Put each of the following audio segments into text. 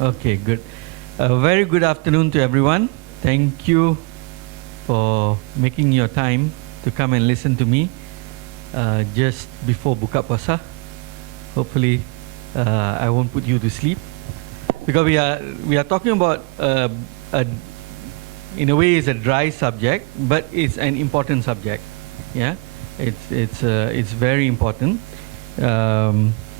Okay, good. A very good afternoon to everyone. Thank you for making your time to come and listen to me just before Buka Puasa. Hopefully, I won't put you to sleep because we are talking about in a way it's a dry subject, but it's an important subject. Yeah, it's very important.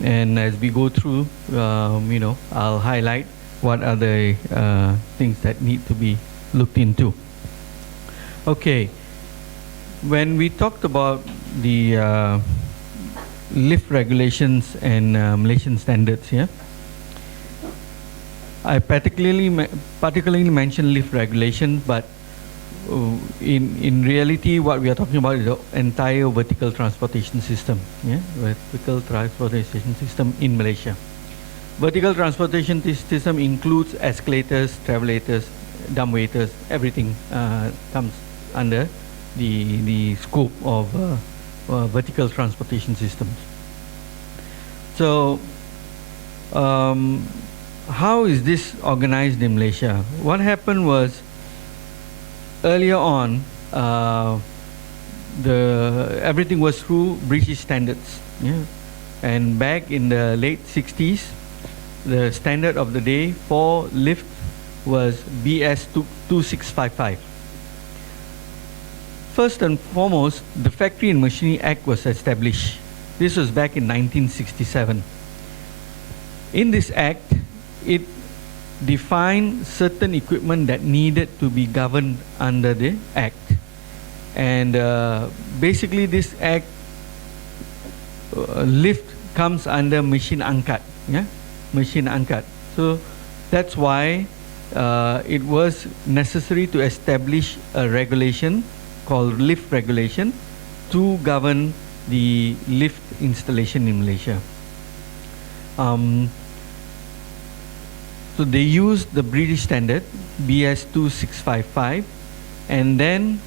And as we go through, I'll highlight what are the things that need to be looked into. Okay, when we talked about the lift regulations and Malaysian standards, yeah, I particularly mentioned lift regulation, but in reality, what we are talking about is the entire vertical transportation system, yeah, vertical transportation system in Malaysia. Vertical transportation system includes escalators, travelators, dumbwaiters, everything comes under the scope of vertical transportation systems. So, how is this organized in Malaysia? What happened was, earlier on, everything was through British standards, yeah? And back in the late 60s, the standard of the day for lift was BS 2655. First and foremost, the Factory and Machinery Act was established. This was back in 1967. In this act, it defined certain equipment that needed to be governed under the act. And basically this act, lift comes under machine angkat, yeah? Machine angkat. So that's why it was necessary to establish a regulation called lift regulation to govern the lift installation in Malaysia. So they used the British standard BS 2655 and then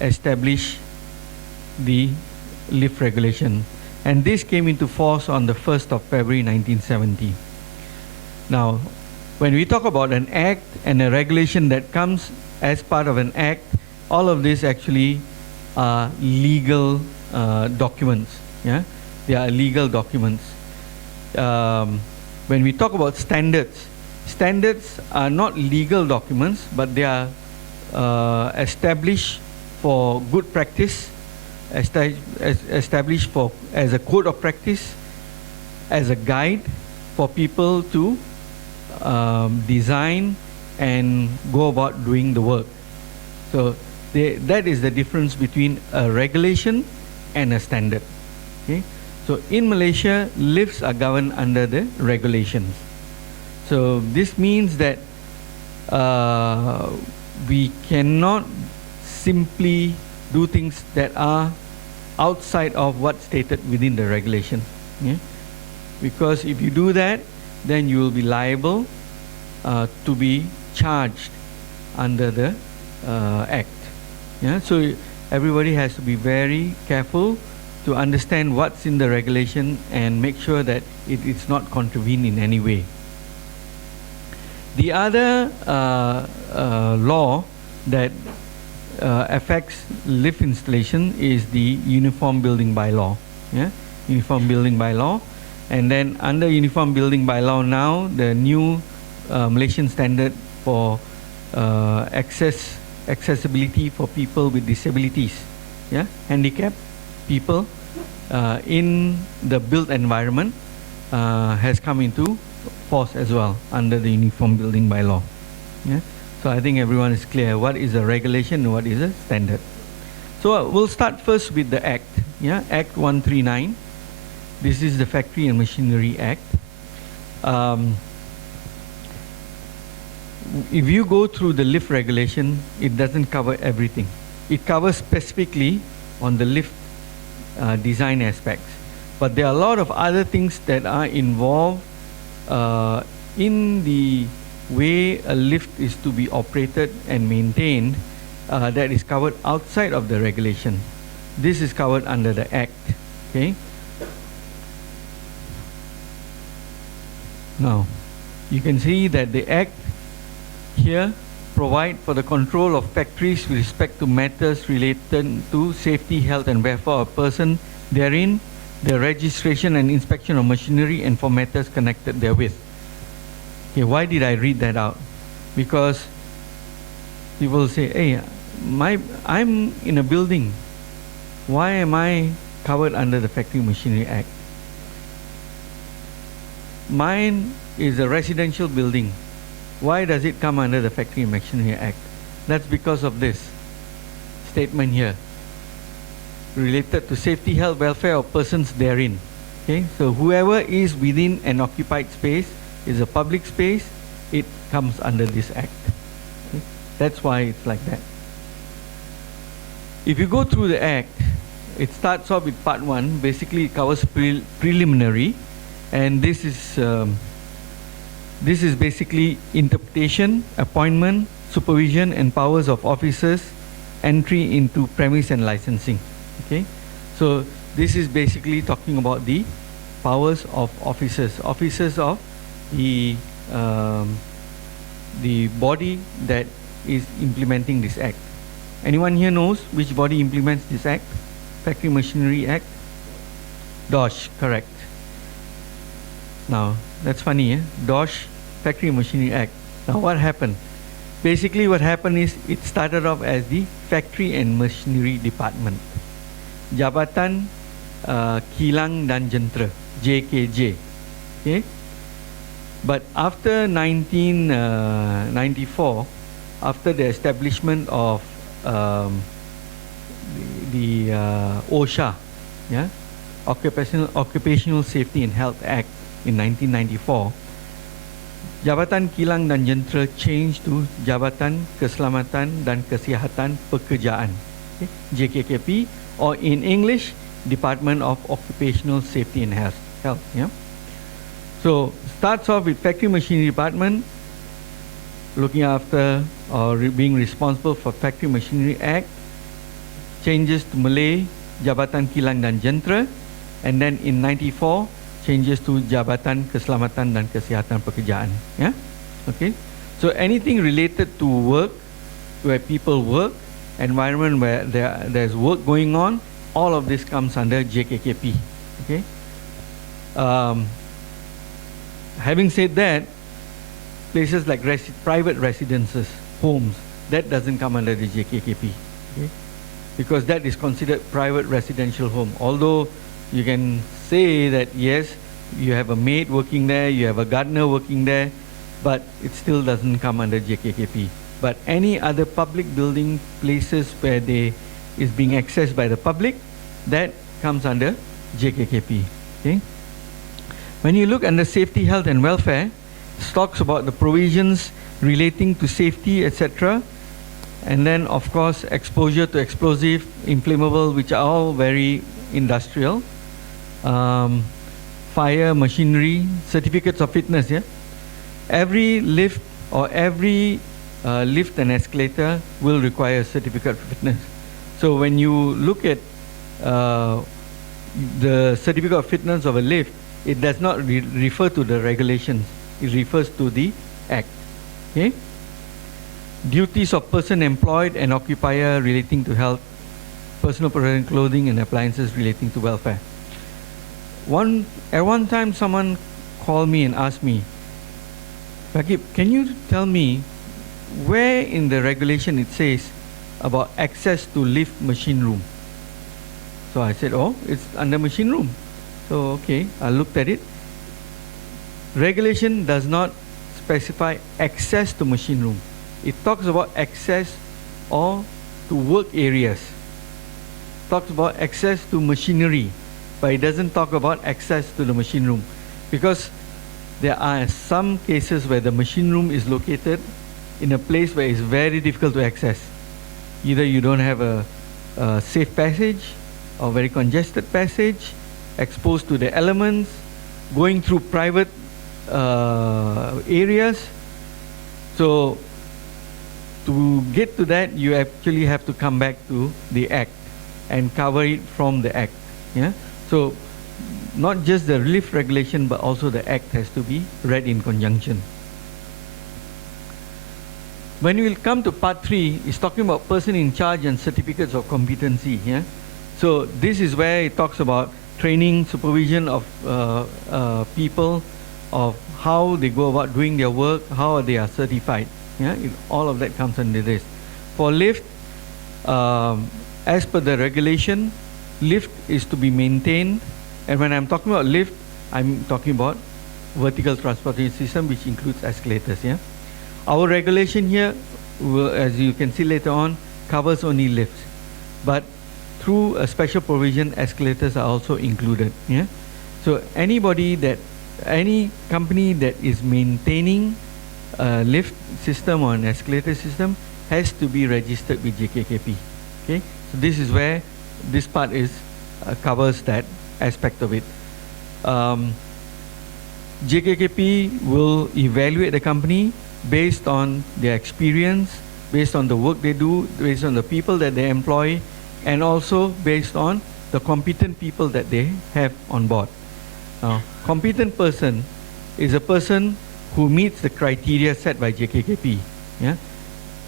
established the lift regulation, and this came into force on the 1st of February 1970. Now, when we talk about an act and a regulation that comes as part of an act, all of these actually are legal documents. Yeah, they are legal documents. When we talk about standards, standards are not legal documents, but they are established for good practice, established for as a code of practice, as a guide for people to design and go about doing the work. So that is the difference between a regulation and a standard. Okay? So in Malaysia, lifts are governed under the regulations. So this means that we cannot simply do things that are outside of what's stated within the regulation. Yeah? Because if you do that, then you will be liable to be charged under the act. Yeah? So everybody has to be very careful to understand what's in the regulation and make sure that it's not contravened in any way. The other law that affects lift installation is the Uniform Building Bylaw. Yeah? Uniform Building Bylaw. And then under Uniform Building Bylaw now, the new Malaysian standard for accessibility for people with disabilities, yeah, handicapped people in the built environment has come into force as well under the Uniform Building Bylaw. Yeah? So I think everyone is clear what is a regulation and what is a standard. So we'll start first with the Act. Yeah? Act 139. This is the Factory and Machinery Act. If you go through the lift regulation, it doesn't cover everything. It covers specifically on the lift design aspects. But there are a lot of other things that are involved in the way a lift is to be operated and maintained that is covered outside of the regulation. This is covered under the Act. Okay. Now, you can see that the Act here provide for the control of factories with respect to matters related to safety, health and welfare of person therein, the registration and inspection of machinery and for matters connected therewith. Okay, why did I read that out? Because people say, hey, I'm in a building. Why am I covered under the Factory Machinery Act? Mine is a residential building. Why does it come under the Factory Machinery Act? That's because of this statement here, related to safety, health, welfare of persons therein. Okay, so whoever is within an occupied space is a public space, it comes under this Act. Okay? That's why it's like that. If you go through the Act, it starts off with part 1, basically it covers preliminary, and this is basically interpretation, appointment, supervision and powers of officers, entry into premise and licensing. Okay, so this is basically talking about the powers of officers of the body that is implementing this Act. Anyone here knows which body implements this Act? Factory Machinery Act? DOSH, correct. Now, that's funny, eh? DOSH, Factory Machinery Act. Now, what happened? Basically, what happened is it started off as the Factory and Machinery Department. Jabatan Kilang dan Jentera, JKJ. Okay? But after 1994, after the establishment of the OSHA, yeah, Occupational Safety and Health Act in 1994, Jabatan Kilang dan Jentera changed to Jabatan Keselamatan dan Kesihatan Pekerjaan, okay, JKKP, or in English, Department of Occupational Safety and Health. Yeah. So starts off with Factory Machinery Department, looking after or being responsible for Factory Machinery Act, changes to Malay Jabatan Kilang dan Jentera, and then in 94 changes to Jabatan Keselamatan dan Kesihatan Pekerjaan. Yeah, okay. So anything related to work, where people work, environment where there's work going on, all of this comes under JKKP. Okay. Having said that, places like private residences, homes, that doesn't come under the JKKP, okay? Because that is considered private residential home. Although you can say that yes, you have a maid working there, you have a gardener working there, but it still doesn't come under JKKP. But any other public building, places where they is being accessed by the public, that comes under JKKP. Okay. When you look under safety, health and welfare, it talks about the provisions relating to safety, etc. And then of course exposure to explosive, inflammable, which are all very industrial. Fire, machinery, certificates of fitness. Yeah, every lift or every lift and escalator will require a certificate of fitness. So when you look at the certificate of fitness of a lift, it does not refer to the regulations. It refers to the Act. Okay. Duties of person employed and occupier relating to health, personal protective clothing and appliances relating to welfare. At one time someone called me and asked me, Rakib, can you tell me where in the regulation it says about access to lift machine room? So I said, oh, it's under machine room. So okay, I looked at it. Regulation does not specify access to machine room. It talks about access or to work areas. Talks about access to machinery, but it doesn't talk about access to the machine room, because there are some cases where the machine room is located in a place where it's very difficult to access. Either you don't have a safe passage or very congested passage, exposed to the elements, going through private areas. So to get to that, you actually have to come back to the Act and cover it from the Act. Yeah. So not just the relief regulation, but also the Act has to be read in conjunction. When we will come to part 3, it's talking about person in charge and certificates of competency. Yeah? So this is where it talks about training, supervision of people, of how they go about doing their work, how they are certified. Yeah? All of that comes under this. For lift, as per the regulation, lift is to be maintained. And when I'm talking about lift, I'm talking about vertical transportation system, which includes escalators. Yeah? Our regulation here, will, as you can see later on, covers only lifts. But through a special provision, escalators are also included. Yeah? So any company that is maintaining a lift system or an escalator system has to be registered with JKKP. Okay? So this is where this part is covers that aspect of it. JKKP will evaluate the company based on their experience, based on the work they do, based on the people that they employ, and also based on the competent people that they have on board. Now, competent person is a person who meets the criteria set by JKKP. Yeah?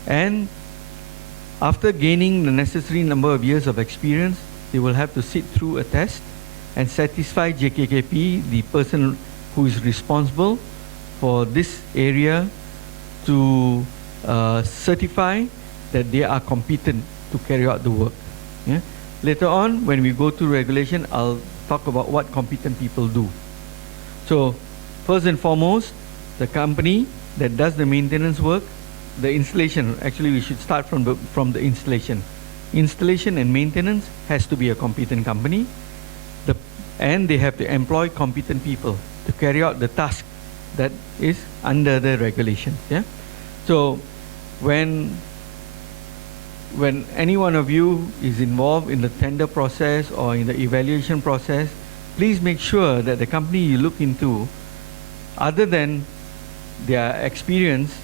And after gaining the necessary number of years of experience, they will have to sit through a test and satisfy JKKP, the person who is responsible for this area, to certify that they are competent to carry out the work. Yeah? Later on, when we go to regulation, I'll talk about what competent people do. So, first and foremost, the company that does the maintenance work, the installation, actually we should start from the installation. Installation and maintenance has to be a competent company, and they have to employ competent people to carry out the task that is under the regulation. Yeah? So when any one of you is involved in the tender process or in the evaluation process, please make sure that the company you look into, other than their experience,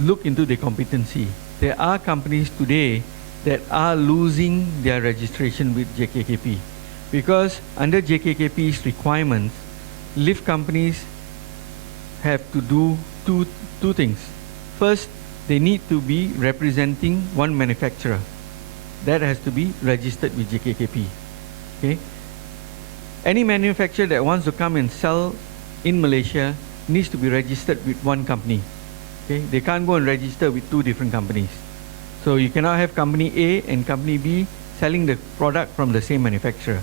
look into their competency. There are companies today that are losing their registration with JKKP because under JKKP's requirements, lift companies have to do two things. First, they need to be representing one manufacturer. That has to be registered with JKKP. Okay? Any manufacturer that wants to come and sell in Malaysia needs to be registered with one company. Okay? They can't go and register with two different companies. So you cannot have company A and company B selling the product from the same manufacturer.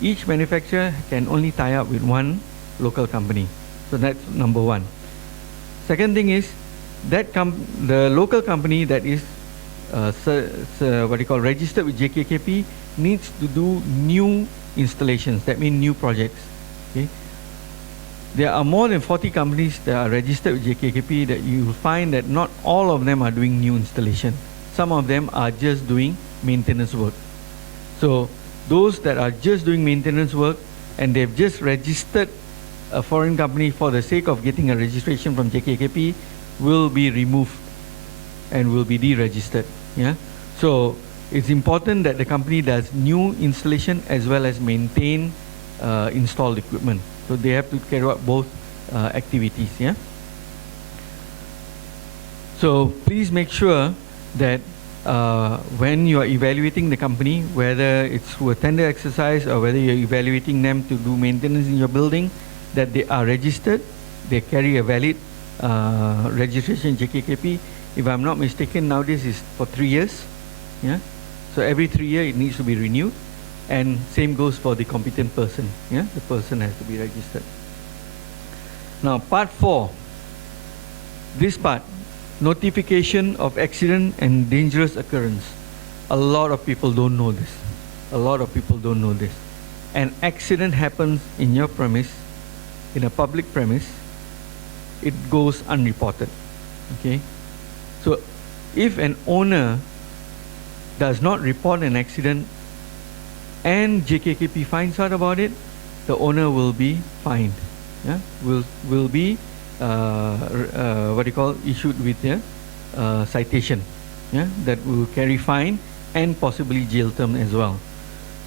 Each manufacturer can only tie up with one local company. So that's number one. Second thing is that the local company that is registered with JKKP needs to do new installations. That means new projects. Okay? There are more than 40 companies that are registered with JKKP that you will find that not all of them are doing new installation. Some of them are just doing maintenance work. So those that are just doing maintenance work and they've just registered a foreign company for the sake of getting a registration from JKKP will be removed and will be deregistered. Yeah? So it's important that the company does new installation as well as maintain installed equipment. So they have to carry out both activities. Yeah? So please make sure that when you are evaluating the company, whether it's through a tender exercise or whether you're evaluating them to do maintenance in your building, that they are registered, they carry a valid registration JKKP. If I'm not mistaken, nowadays is for 3 years. Yeah? So every 3 years it needs to be renewed. And same goes for the competent person. Yeah? The person has to be registered. Now part 4, this part, notification of accident and dangerous occurrence. A lot of people don't know this. A lot of people don't know this. An accident happens in your premise, in a public premise, it goes unreported. Okay? So if an owner does not report an accident and JKKP finds out about it, the owner will be fined. Yeah? Will be issued with a citation. Yeah? That will carry fine and possibly jail term as well.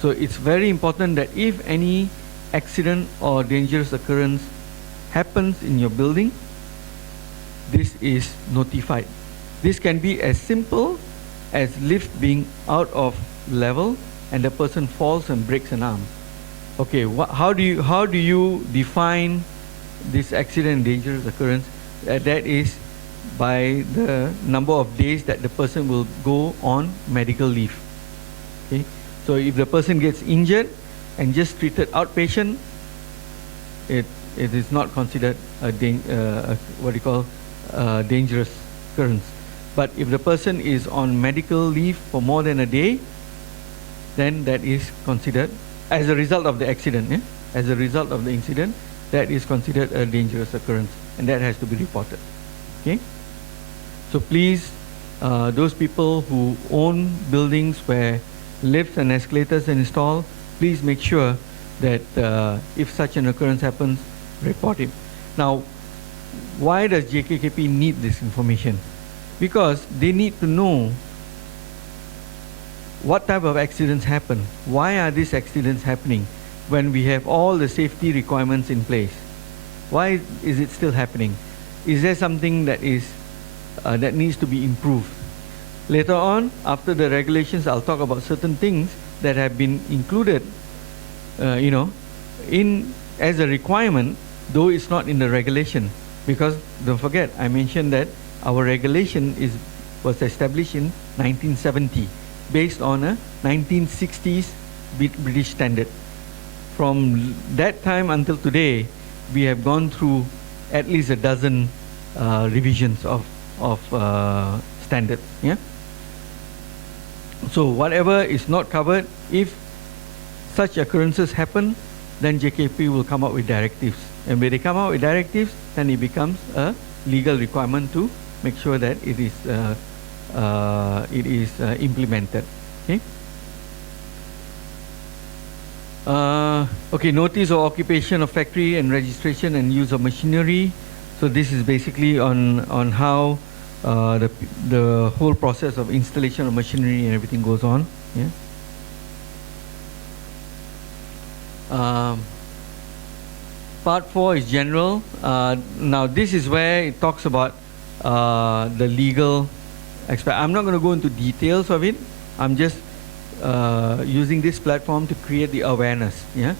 So it's very important that if any accident or dangerous occurrence happens in your building, this is notified This can be as simple as lift being out of level and the person falls and breaks an arm. Okay, how do you define this accident and dangerous occurrence? That is by the number of days that the person will go on medical leave. Okay, so if the person gets injured and just treated outpatient, it is not considered a dangerous occurrence. But if the person is on medical leave for more than a day, then that is considered, as a result of the accident, as a result of the incident, that is considered a dangerous occurrence, and that has to be reported. Okay. So please, those people who own buildings where lifts and escalators are installed, please make sure that if such an occurrence happens, report it. Now, why does JKKP need this information? Because they need to know what type of accidents happen. Why are these accidents happening when we have all the safety requirements in place? Why is it still happening? Is there something that is that needs to be improved? Later on, after the regulations, I'll talk about certain things that have been included, in as a requirement, though it's not in the regulation. Because don't forget, I mentioned that our regulation was established in 1970, based on a 1960s British standard. From that time until today, we have gone through at least a dozen revisions of standards. Yeah. So whatever is not covered, if such occurrences happen, then JKP will come up with directives. And when they come out with directives, then it becomes a legal requirement to make sure that it is implemented. Okay. Okay. Notice of occupation of factory and registration and use of machinery. So this is basically on how the whole process of installation of machinery and everything goes on. Yeah. Part 4 is general. Now this is where it talks about the legal aspect. I'm not going to go into details of it. I'm just using this platform to create the awareness. Yeah,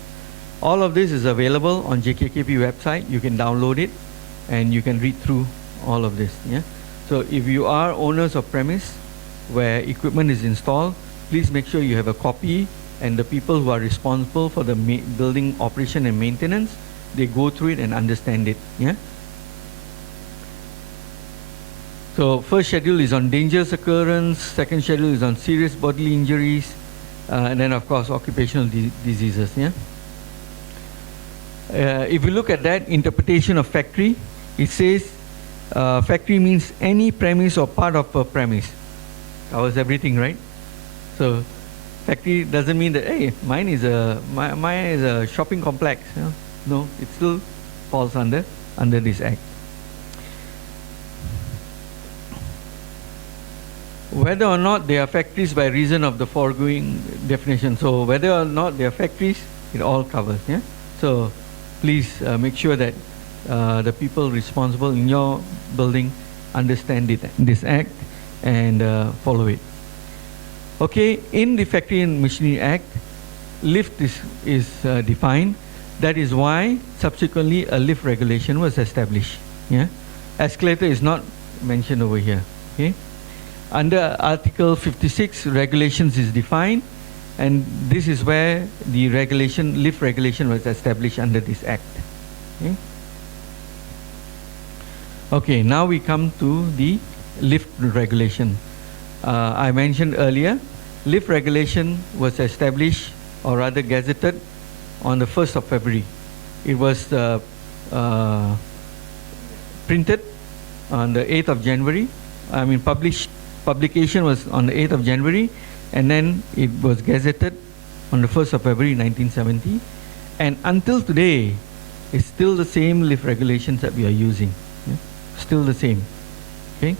all of this is available on JKKP website. You can download it and you can read through all of this. Yeah, so if you are owners of premise where equipment is installed, please make sure you have a copy, and the people who are responsible for the building operation and maintenance, they go through it and understand it. Yeah. So first schedule is on dangerous occurrence, second schedule is on serious bodily injuries, and then of course occupational diseases. Yeah. If we look at that interpretation of factory, it says factory means any premise or part of a premise. Covers everything, right? So factory doesn't mean that, hey, mine is a shopping complex. You know? No, it still falls under this act. Whether or not they are factories by reason of the foregoing definition. So whether or not they are factories, it all covers. Yeah. So please make sure that the people responsible in your building understand this act and follow it. Okay. In the Factory and Machinery Act, lift is defined. That is why subsequently a lift regulation was established. Yeah. Escalator is not mentioned over here. Okay. Under Article 56, regulations is defined, and this is where the lift regulation was established under this act. Okay. Okay, now we come to the lift regulation. I mentioned earlier, lift regulation was established, or rather gazetted, on the 1st of February. It was printed on the 8th of January. I mean, publication was on the 8th of January, and then it was gazetted on the 1st of February 1970. And until today, it's still the same lift regulations that we are using. Yeah? Still the same. Okay?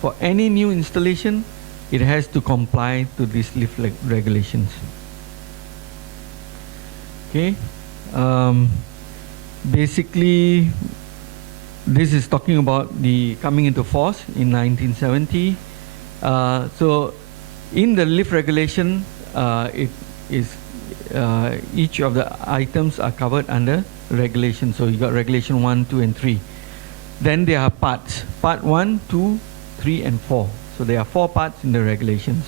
For any new installation, it has to comply to these lift regulations. Okay. Basically, this is talking about the coming into force in 1970. So in the lift regulation, it is each of the items are covered under regulation. So you got regulation 1, 2, and 3. Then there are parts. Part 1, 2, 3, and 4. So there are 4 parts in the regulations.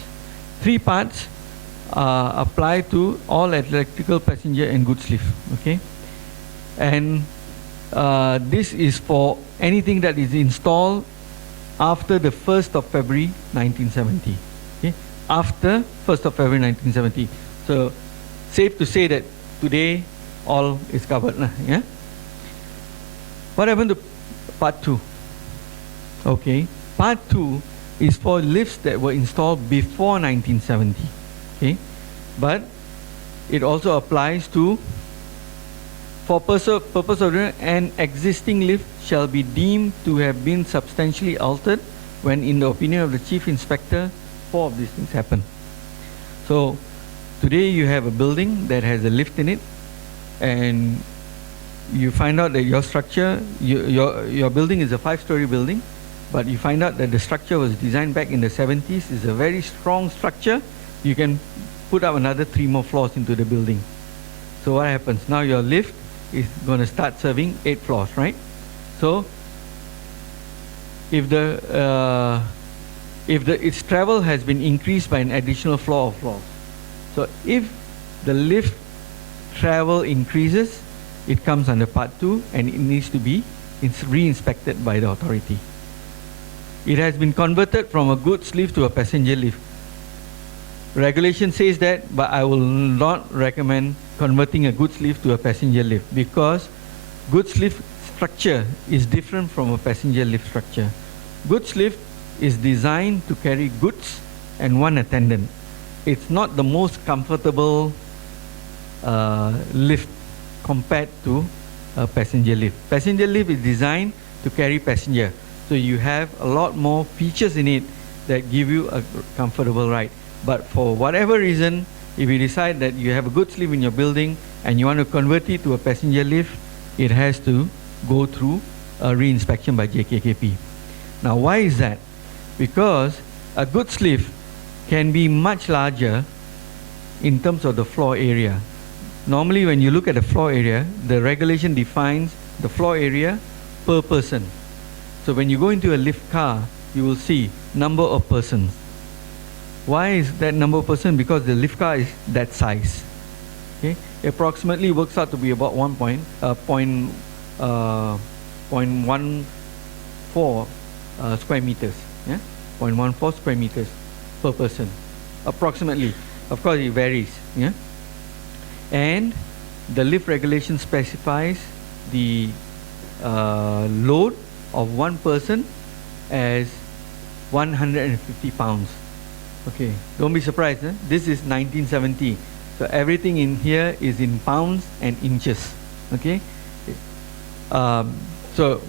3 parts apply to all electrical passenger and goods lift. Okay, and this is for anything that is installed after the 1st of February 1970. Okay, after 1st of February 1970. So safe to say that today all is covered. Yeah. What happened to part 2? Okay, part 2 is for lifts that were installed before 1970. Okay, but it also applies to, for purpose of an existing lift shall be deemed to have been substantially altered when, in the opinion of the chief inspector, 4 of these things happen. So today you have a building that has a lift in it, and you find out that your structure, your building is a 5-story building, but you find out that the structure was designed back in the 70s. It's a very strong structure. You can put up another 3 more floors into the building. So what happens? Now your lift is going to start serving 8 floors, right? So if its travel has been increased by an additional floor or floors. So if the lift travel increases, it comes under part 2 and it needs to be re-inspected by the authority. It has been converted from a goods lift to a passenger lift. Regulation says that, but I will not recommend converting a goods lift to a passenger lift, because goods lift structure is different from a passenger lift structure. Goods lift is designed to carry goods and 1 attendant. It's not the most comfortable lift compared to a passenger lift. Passenger lift is designed to carry passenger. So you have a lot more features in it that give you a comfortable ride. But for whatever reason, if you decide that you have a goods lift in your building and you want to convert it to a passenger lift, it has to go through a re-inspection by JKKP. Now why is that? Because a goods lift can be much larger in terms of the floor area. Normally when you look at the floor area, the regulation defines the floor area per person. So when you go into a lift car, you will see number of persons. Why is that number of persons? Because the lift car is that size. Okay, it approximately works out to be about 0.14 square meters. Yeah, 0.14 square meters per person, approximately. Of course, it varies. Yeah, and the lift regulation specifies the load of 1 person as 150 pounds. Okay, don't be surprised. This is 1970, so everything in here is in pounds and inches. Okay, so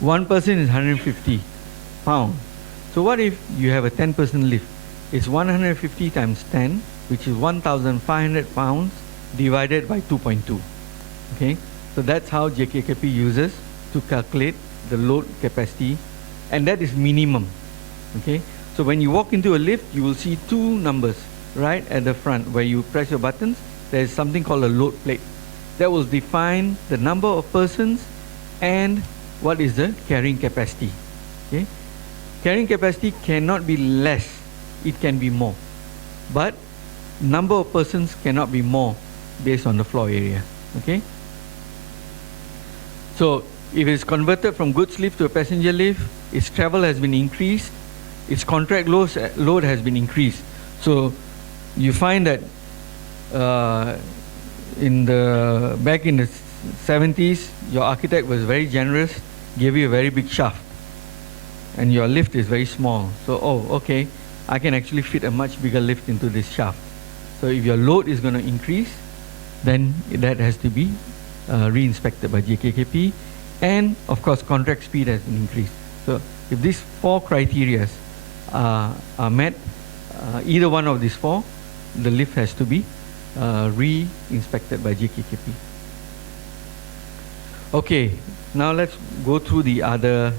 1 person is 150 pounds. So what if you have a 10-person lift? It's 150 times 10, which is 1,500 pounds divided by 2.2. Okay, so that's how JKKP uses to calculate the load capacity, and that is minimum. Okay, so when you walk into a lift, you will see 2 numbers right at the front. Where you press your buttons, there is something called a load plate that will define the number of persons and what is the carrying capacity. Okay, carrying capacity cannot be less, it can be more, but number of persons cannot be more based on the floor area. Okay, so if it's converted from goods lift to a passenger lift, its travel has been increased, its contract load has been increased. So you find that back in the 70s, your architect was very generous, gave you a very big shaft, and your lift is very small. So, oh, okay, I can actually fit a much bigger lift into this shaft. So if your load is going to increase, then that has to be re-inspected by JKKP, and of course contract speed has been increased. So if these 4 criteria are met, either one of these 4, the lift has to be re-inspected by JKKP. Okay, now let's go through the other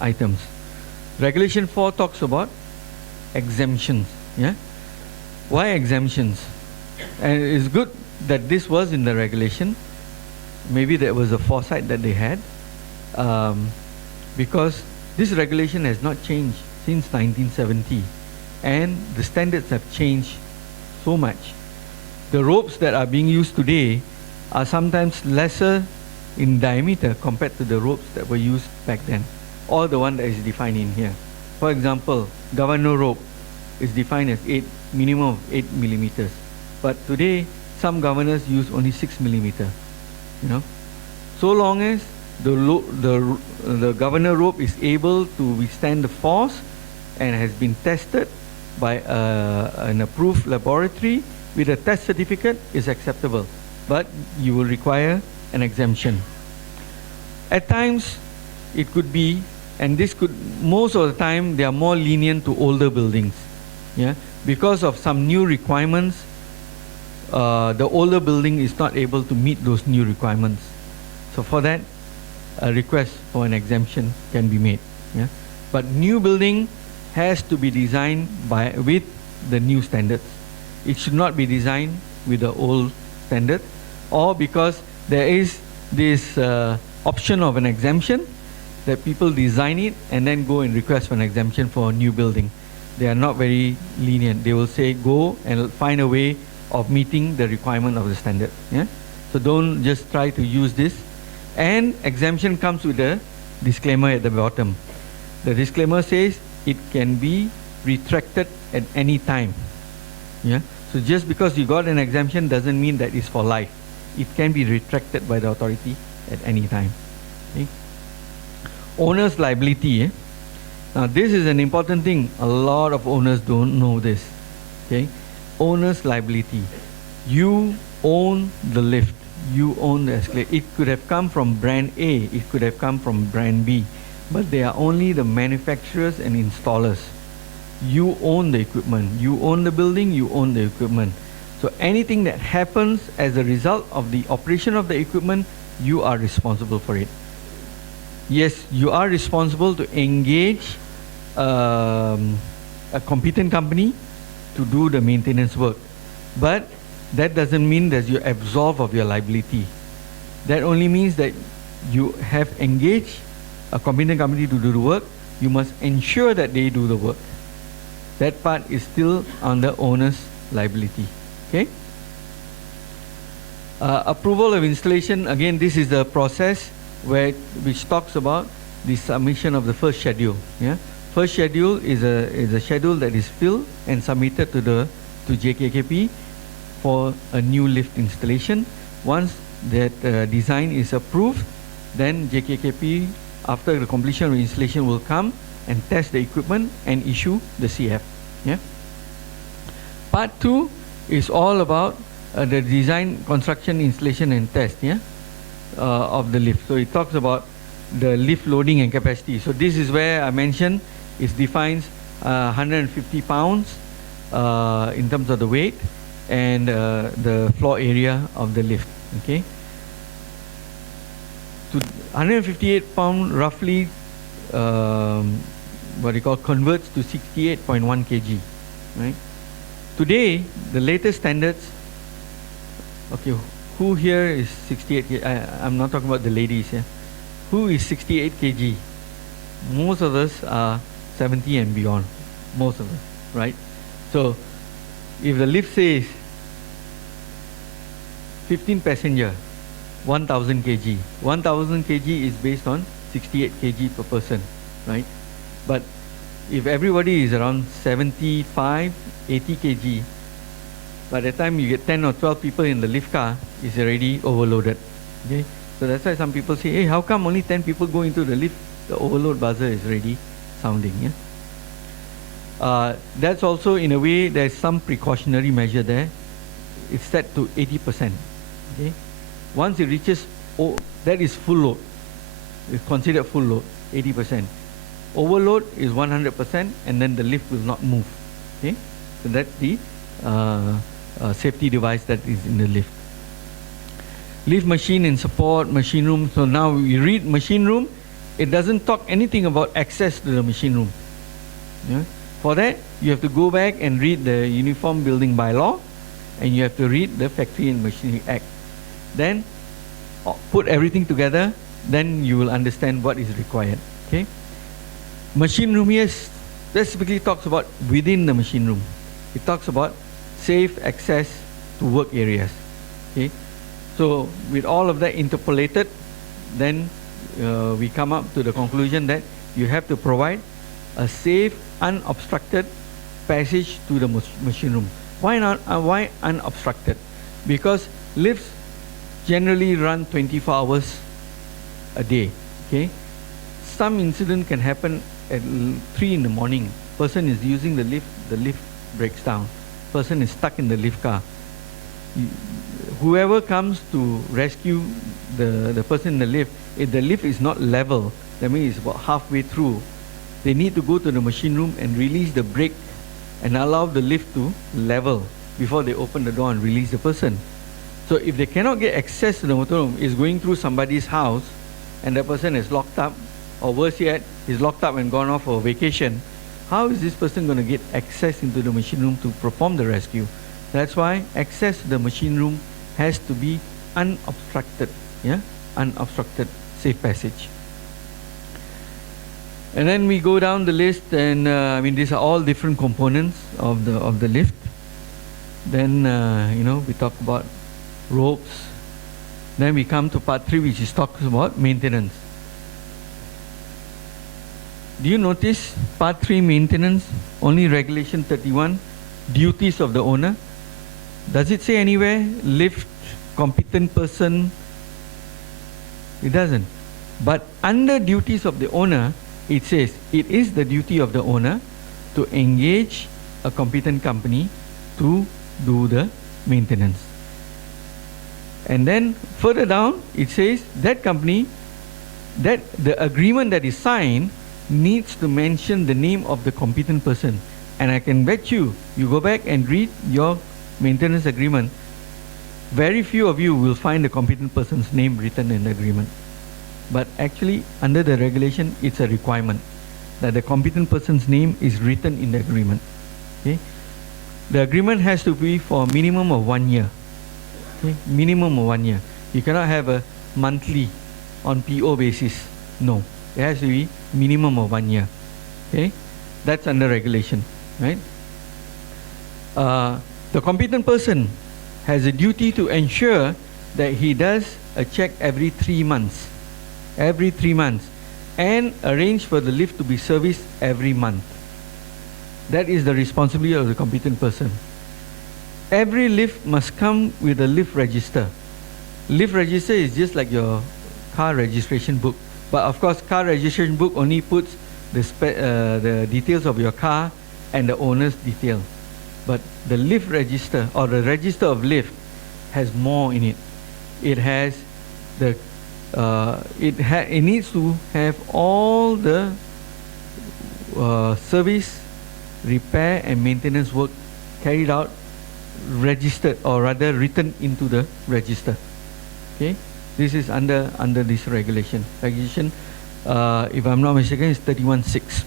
items. Regulation 4 talks about exemptions. Yeah, why exemptions? And it's good that this was in the regulation. Maybe there was a foresight that they had, because this regulation has not changed since 1970, and the standards have changed so much. The ropes that are being used today are sometimes lesser in diameter compared to the ropes that were used back then, or the one that is defined in here. For example, governor rope is defined as minimum of 8 millimeters, but today some governors use only 6 millimeter. You know, so long as the governor rope is able to withstand the force and has been tested by an approved laboratory with a test certificate, is acceptable, but you will require an exemption. At times it could be, and this could, most of the time they are more lenient to older buildings, yeah, because of some new requirements. The older building is not able to meet those new requirements, so for that a request for an exemption can be made. Yeah, but new building has to be designed with the new standards. It should not be designed with the old standard, or because there is this option of an exemption, that people design it and then go and request for an exemption for a new building. They are not very lenient. They will say go and find a way of meeting the requirement of the standard. Yeah? So don't just try to use this. And exemption comes with a disclaimer at the bottom. The disclaimer says it can be retracted at any time. Yeah? So just because you got an exemption doesn't mean that it's for life. It can be retracted by the authority at any time. Okay? Owner's liability. Now this is an important thing. A lot of owners don't know this. Okay? Owner's liability. You own the lift. You own the escalator. It could have come from brand A. It could have come from brand B. But they are only the manufacturers and installers. You own the equipment. You own the building. You own the equipment. So anything that happens as a result of the operation of the equipment, you are responsible for it. Yes, you are responsible to engage a competent company to do the maintenance work, but that doesn't mean that you absolve of your liability. That only means that you have engaged a competent company to do the work. You must ensure that they do the work. That part is still under owner's liability. Okay. Approval of installation. Again, this is the process which talks about the submission of the first schedule. Yeah. First schedule is a schedule that is filled and submitted to JKKP for a new lift installation. Once that design is approved, then JKKP, after the completion of the installation, will come and test the equipment and issue the CF. Yeah. Part 2 is all about the design, construction, installation and test, yeah, of the lift. So it talks about the lift loading and capacity. So this is where I mentioned it defines 150 pounds in terms of the weight and the floor area of the lift. Okay. To 158 pound roughly, what you call, converts to 68.1 kg, right? Today, the latest standards. Okay, who here is 68 kg? I'm not talking about the ladies here. Who is 68 kg? Most of us are 70 and beyond. Most of us, right? So, if the lift says 15 passenger, 1000 kg. 1000 kg is based on 68 kg per person, right? But if everybody is around 75, 80 kg, by the time you get 10 or 12 people in the lift car, it's already overloaded. Okay? So that's why some people say, hey, how come only 10 people go into the lift? The overload buzzer is already sounding. Yeah? That's also, in a way, there's some precautionary measure there. It's set to 80%. Okay? Once it reaches, that is full load. It's considered full load, 80%. Overload is 100%, and then the lift will not move. Okay? So that's the safety device that is in the lift. lift machine and support, machine room. So now we read machine room, it doesn't talk anything about access to the machine room. Yeah? For that, you have to go back and read the Uniform Building Bylaw, and you have to read the Factory and Machinery Act. Then put everything together, then you will understand what is required. Okay? Machine room here specifically talks about within the machine room. It talks about safe access to work areas. Okay? So with all of that interpolated, then we come up to the conclusion that you have to provide a safe, unobstructed passage to the machine room. Why not? Why unobstructed? Because lifts generally run 24 hours a day. Okay, some incident can happen at 3 in the morning. Person is using the lift breaks down. Person is stuck in the lift car. Whoever comes to rescue the person in the lift, if the lift is not level, that means it's about halfway through, they need to go to the machine room and release the brake and allow the lift to level before they open the door and release the person. So if they cannot get access to the motorhome, is going through somebody's house and the person is locked up, or worse yet, is locked up and gone off for vacation, how is this person going to get access into the machine room to perform the rescue? That's why access to the machine room has to be unobstructed, yeah, unobstructed safe passage. And then we go down the list, and I mean, these are all different components of the lift. Then we talk about ropes. Then we come to part 3, which is talks about maintenance. Do you notice part 3 maintenance, only regulation 31, duties of the owner? Does it say anywhere lift competent person? It doesn't. But under duties of the owner, it says it is the duty of the owner to engage a competent company to do the maintenance. And then further down, it says that company, that the agreement that is signed needs to mention the name of the competent person. And I can bet you go back and read your maintenance agreement, very few of you will find the competent person's name written in the agreement. But actually, under the regulation, it's a requirement that the competent person's name is written in the agreement. Okay? The agreement has to be for a minimum of 1 year. Okay? Minimum of 1 year. You cannot have a monthly on PO basis. No. It has to be minimum of 1 year. Okay? That's under regulation. Right? The competent person has a duty to ensure that he does a check every 3 months. Every 3 months. And arrange for the lift to be serviced every month. That is the responsibility of the competent person. Every lift must come with a lift register. Lift register is just like your car registration book. But of course, car registration book only puts the details of your car and the owner's detail. But the lift register, or the register of lift, has more in it. It has the it needs to have all the service, repair and maintenance work carried out, registered, or rather written into the register. Okay, this is under this regulation. Regulation, if I'm not mistaken, is 31.6.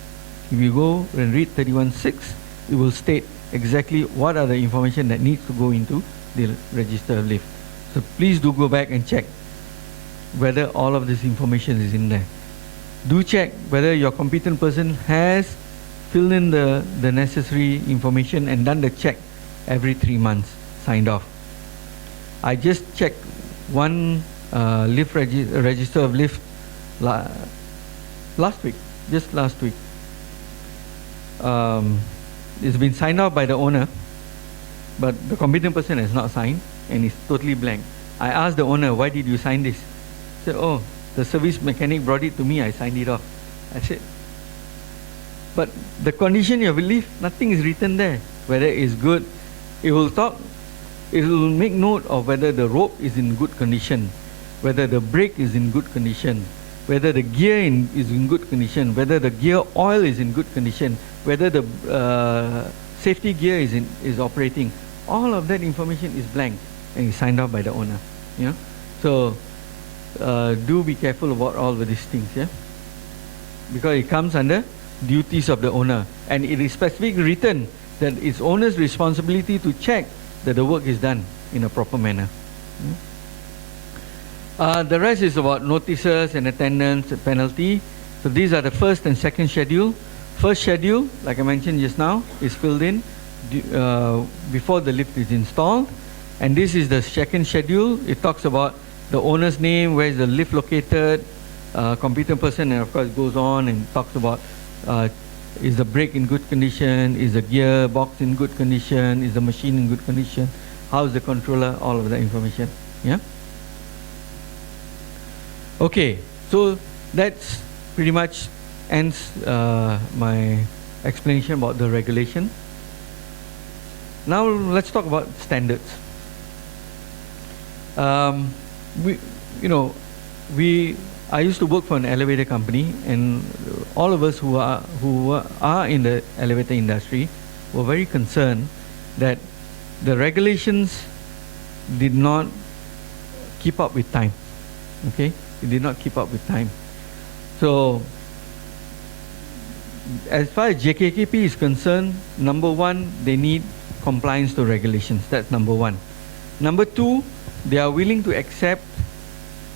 If you go and read 31.6, it will state exactly what are the information that needs to go into the register of lift. So please do go back and check whether all of this information is in there. Do check whether your competent person has filled in the necessary information and done the check every 3 months, signed off. I just checked one lift register of lift last week, just last week. It's been signed off by the owner, but the competent person has not signed and it's totally blank. I asked the owner, why did you sign this? He said, oh, the service mechanic brought it to me, I signed it off. I said, but the condition you have lift, nothing is written there. Whether it's good, it will make note of whether the rope is in good condition, whether the brake is in good condition, whether the gear is in good condition, whether the gear oil is in good condition, whether the safety gear is operating. All of that information is blank and is signed off by the owner. You know? So do be careful about all of these things, yeah, because it comes under duties of the owner, and it is specifically written that it's owner's responsibility to check that the work is done in a proper manner. The rest is about notices and attendance and penalty. So these are the first and second schedule. First schedule, like I mentioned just now, is filled in before the lift is installed. And this is the second schedule. It talks about the owner's name, where is the lift located, competent person, and of course it goes on and talks about is the brake in good condition, is the gear box in good condition, is the machine in good condition, how is the controller, all of that information. Yeah. Okay, so that's pretty much ends my explanation about the regulation. Now let's talk about standards. I used to work for an elevator company, and all of us who are in the elevator industry were very concerned that the regulations did not keep up with time. Okay, it did not keep up with time. So as far as JKKP is concerned, number one, they need compliance to regulations. That's number one. Number two, they are willing to accept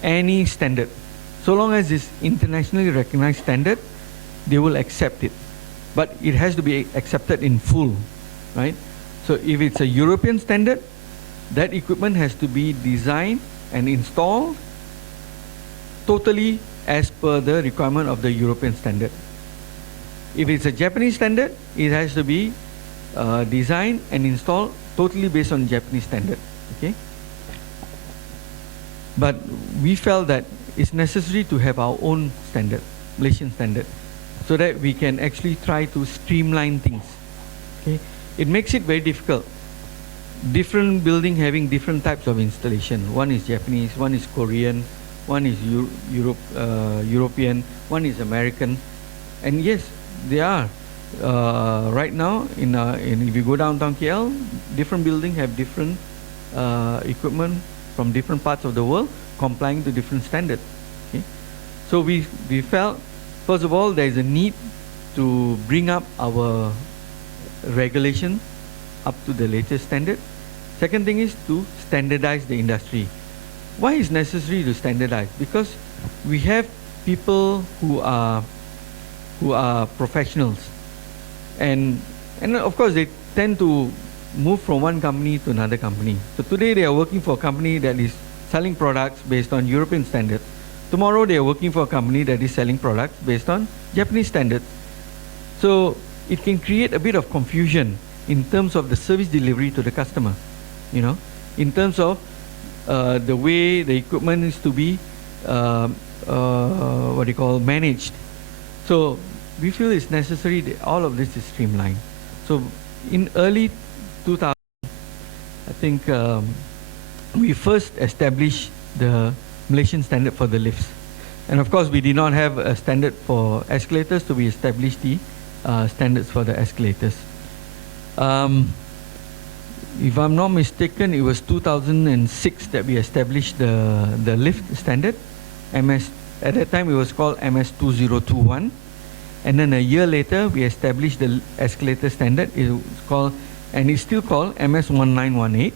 any standard. So long as it's internationally recognized standard, they will accept it. But it has to be accepted in full, right? So if it's a European standard, that equipment has to be designed and installed totally as per the requirement of the European standard. If it's a Japanese standard, it has to be designed and installed totally based on Japanese standard. Okay. But we felt that it's necessary to have our own standard, Malaysian standard, so that we can actually try to streamline things. Okay. It makes it very difficult. Different building having different types of installation. One is Japanese, one is Korean, one is European, one is American, and yes, they are. Right now, if you go downtown KL, different buildings have different equipment from different parts of the world complying to different standards. Okay? So we felt, first of all, there is a need to bring up our regulation up to the latest standard. Second thing is to standardize the industry. Why is necessary to standardize? Because we have people who are professionals, and of course they tend to move from one company to another company. So today they are working for a company that is selling products based on European standards. Tomorrow they are working for a company that is selling products based on Japanese standards. So it can create a bit of confusion in terms of the service delivery to the customer, you know, in terms of the way the equipment is to be managed. So we feel it's necessary that all of this is streamlined. So in early 2000, I think we first established the Malaysian standard for the lifts. And of course, we did not have a standard for escalators, so we established the standards for the escalators. If I'm not mistaken, it was 2006 that we established the lift standard. At that time, it was called MS 2021. And then a year later, we established the escalator standard. It was called, and it's still called MS 1918.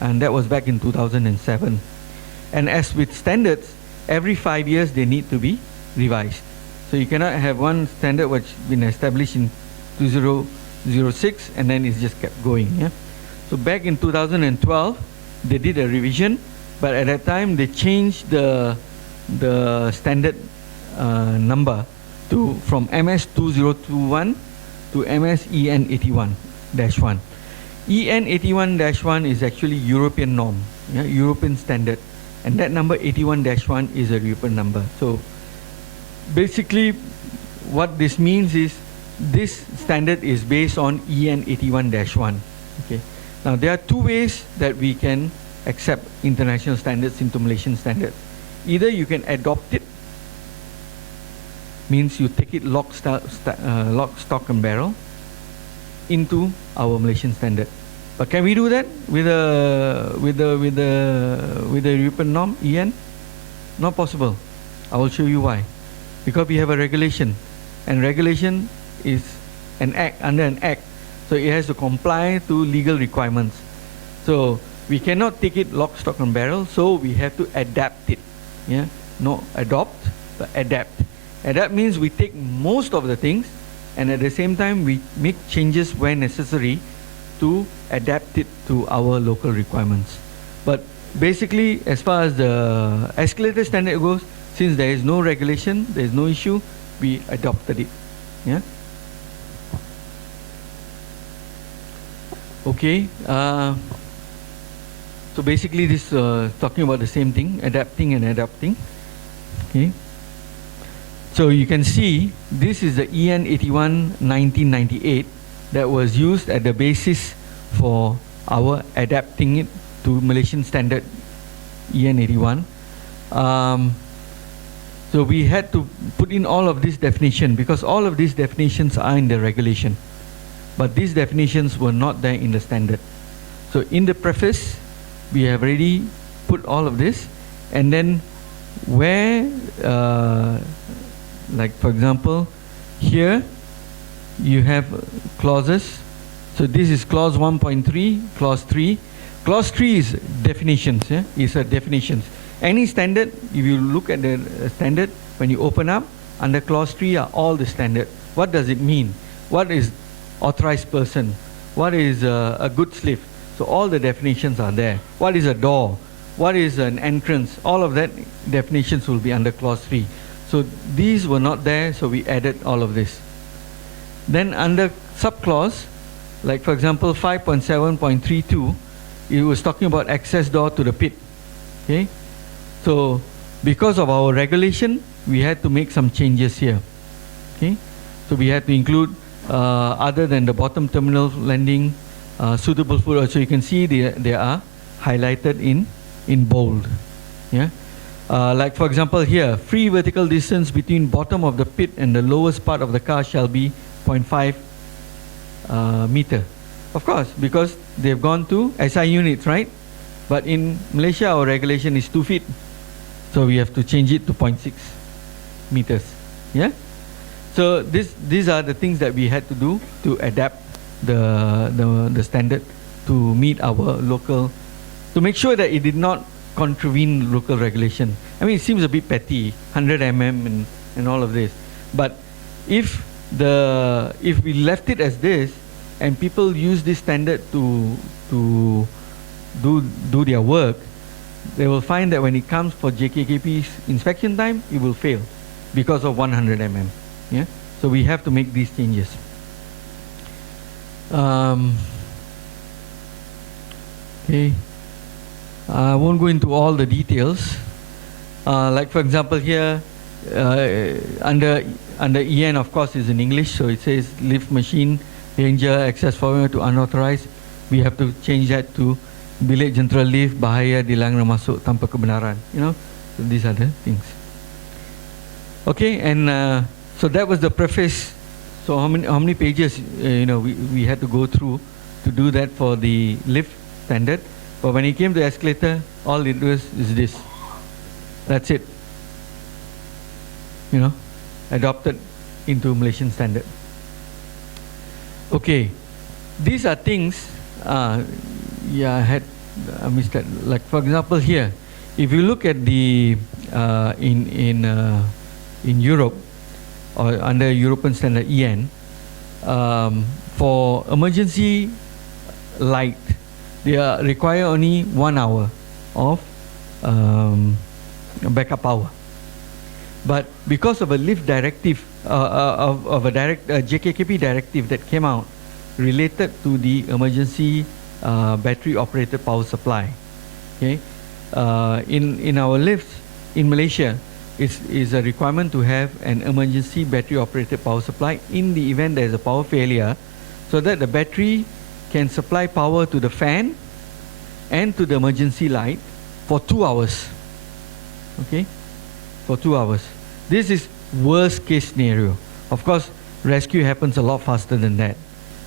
And that was back in 2007. And as with standards, every 5 years they need to be revised. So you cannot have one standard which been established in 2006 and then it's just kept going. Yeah. So back in 2012, they did a revision, but at that time they changed the standard number from MS 2021 to MS EN 81-1. EN 81-1 is actually European norm, yeah, European standard, and that number 81-1 is a European number. So basically what this means is this standard is based on EN 81-1. Okay. Now there are two ways that we can accept international standards into Malaysian standards. Either you can adopt it, means you take it lock, stock and barrel into our Malaysian standard. But can we do that with the European norm, EN? Not possible. I will show you why. Because we have a regulation, and regulation is an act, under an act, so it has to comply to legal requirements. So we cannot take it lock, stock and barrel, so we have to adapt it. Yeah, not adopt, but adapt. Adapt means we take most of the things, and at the same time we make changes where necessary to adapt it to our local requirements. But basically, as far as the escalator standard goes, since there is no regulation, there is no issue, we adopted it. Yeah. Okay. So basically, this talking about the same thing, adapting and adapting. Okay. So you can see this is the EN 81 1998 that was used at the basis for our adapting it to Malaysian standard EN 81. So we had to put in all of this definition because all of these definitions are in the regulation, but these definitions were not there in the standard. So in the preface, we have already put all of this, and then where, like for example, here you have clauses. So this is clause 1.3, clause 3. Clause 3 is definitions, yeah? It's a definitions. Any standard, if you look at the standard, when you open up, under clause 3 are all the standard. What does it mean? What is authorized person? What is a goods lift? So all the definitions are there. What is a door? What is an entrance? All of that definitions will be under clause 3. So these were not there, so we added all of this. Then under subclause, like for example 5.7.32, it was talking about access door to the pit. Okay, so because of our regulation, we had to make some changes here. Okay, so we had to include other than the bottom terminal landing, suitable food. So you can see they are highlighted in bold. Yeah, like for example here, free vertical distance between bottom of the pit and the lowest part of the car shall be 0.5 meter. Of course, because they've gone to SI units, right? But in Malaysia, our regulation is 2 feet. So we have to change it to 0.6 meters. Yeah? So these are the things that we had to do to adapt the standard to meet our local, to make sure that it did not contravene local regulation. I mean, it seems a bit petty, 100 mm and all of this. But if we left it as this, and people use this standard to do their work, they will find that when it comes for JKKP's inspection time, it will fail because of 100 mm. Yeah, so we have to make these changes. Okay, I won't go into all the details. Like for example here, under EN, of course, is in English, so it says lift machine danger access formula to unauthorized. We have to change that to bilik jentera lift bahaya dilarang masuk tanpa kebenaran. You know, so these are the things. Okay, and so that was the preface. So how many pages we had to go through to do that for the lift standard. But when it came to escalator, all it was is this. That's it. You know, adopted into Malaysian standard. Okay, these are things. Yeah, I had missed that. Like for example, here, if you look at the in Europe or under European standard EN, for emergency light, they require only 1 hour of backup power. But because of a lift directive, of a JKKP directive that came out related to the emergency battery operated power supply, okay, in our lifts in Malaysia, is a requirement to have an emergency battery operated power supply in the event there is a power failure, so that the battery can supply power to the fan and to the emergency light for 2 hours. Okay, for 2 hours. This is worst case scenario. Of course, rescue happens a lot faster than that.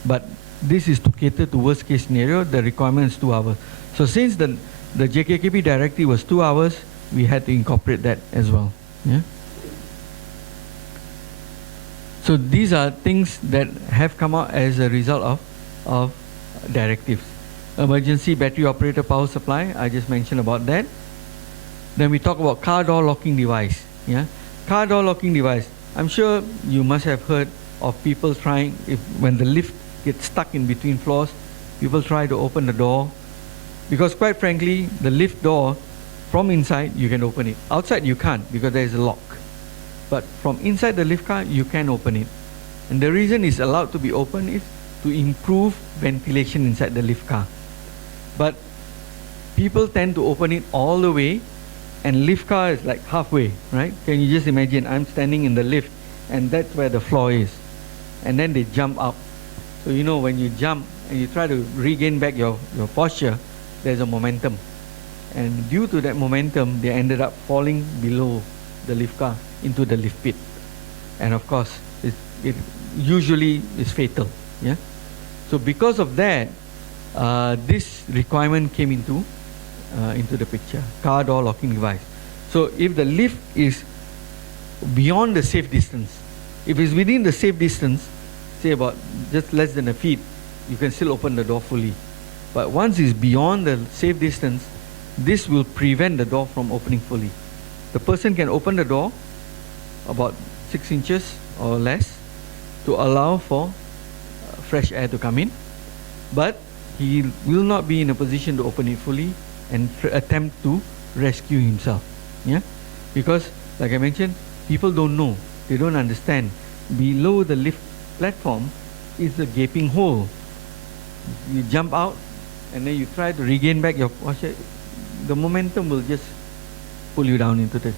But this is to cater to worst case scenario. The requirement is 2 hours. So since the JKKP directive was 2 hours, we had to incorporate that as well. Yeah. So these are things that have come out as a result of directives. Emergency battery operator power supply, I just mentioned about that. Then we talk about car door locking device. Yeah, car door locking device. I'm sure you must have heard of people trying, when the lift gets stuck in between floors, people try to open the door. Because quite frankly, the lift door, from inside, you can open it. Outside, you can't because there is a lock. But from inside the lift car, you can open it. And the reason it's allowed to be open is to improve ventilation inside the lift car. But people tend to open it all the way, and lift car is like halfway, right? Can you just imagine, I'm standing in the lift, and that's where the floor is. And then they jump up. So you know, when you jump and you try to regain back your posture, there's a momentum. And due to that momentum, they ended up falling below the lift car into the lift pit. And of course, it usually is fatal. Yeah. So because of that, this requirement came into the picture, car door locking device. So if the lift is beyond the safe distance, if it's within the safe distance, say about just less than a feet, you can still open the door fully. But once it's beyond the safe distance, this will prevent the door from opening fully. The person can open the door about 6 inches or less to allow for fresh air to come in, but he will not be in a position to open it fully and attempt to rescue himself. Yeah, because like I mentioned, people don't know, they don't understand. Below the lift platform is a gaping hole. You jump out and then you try to regain back your posture, the momentum will just pull you down into the.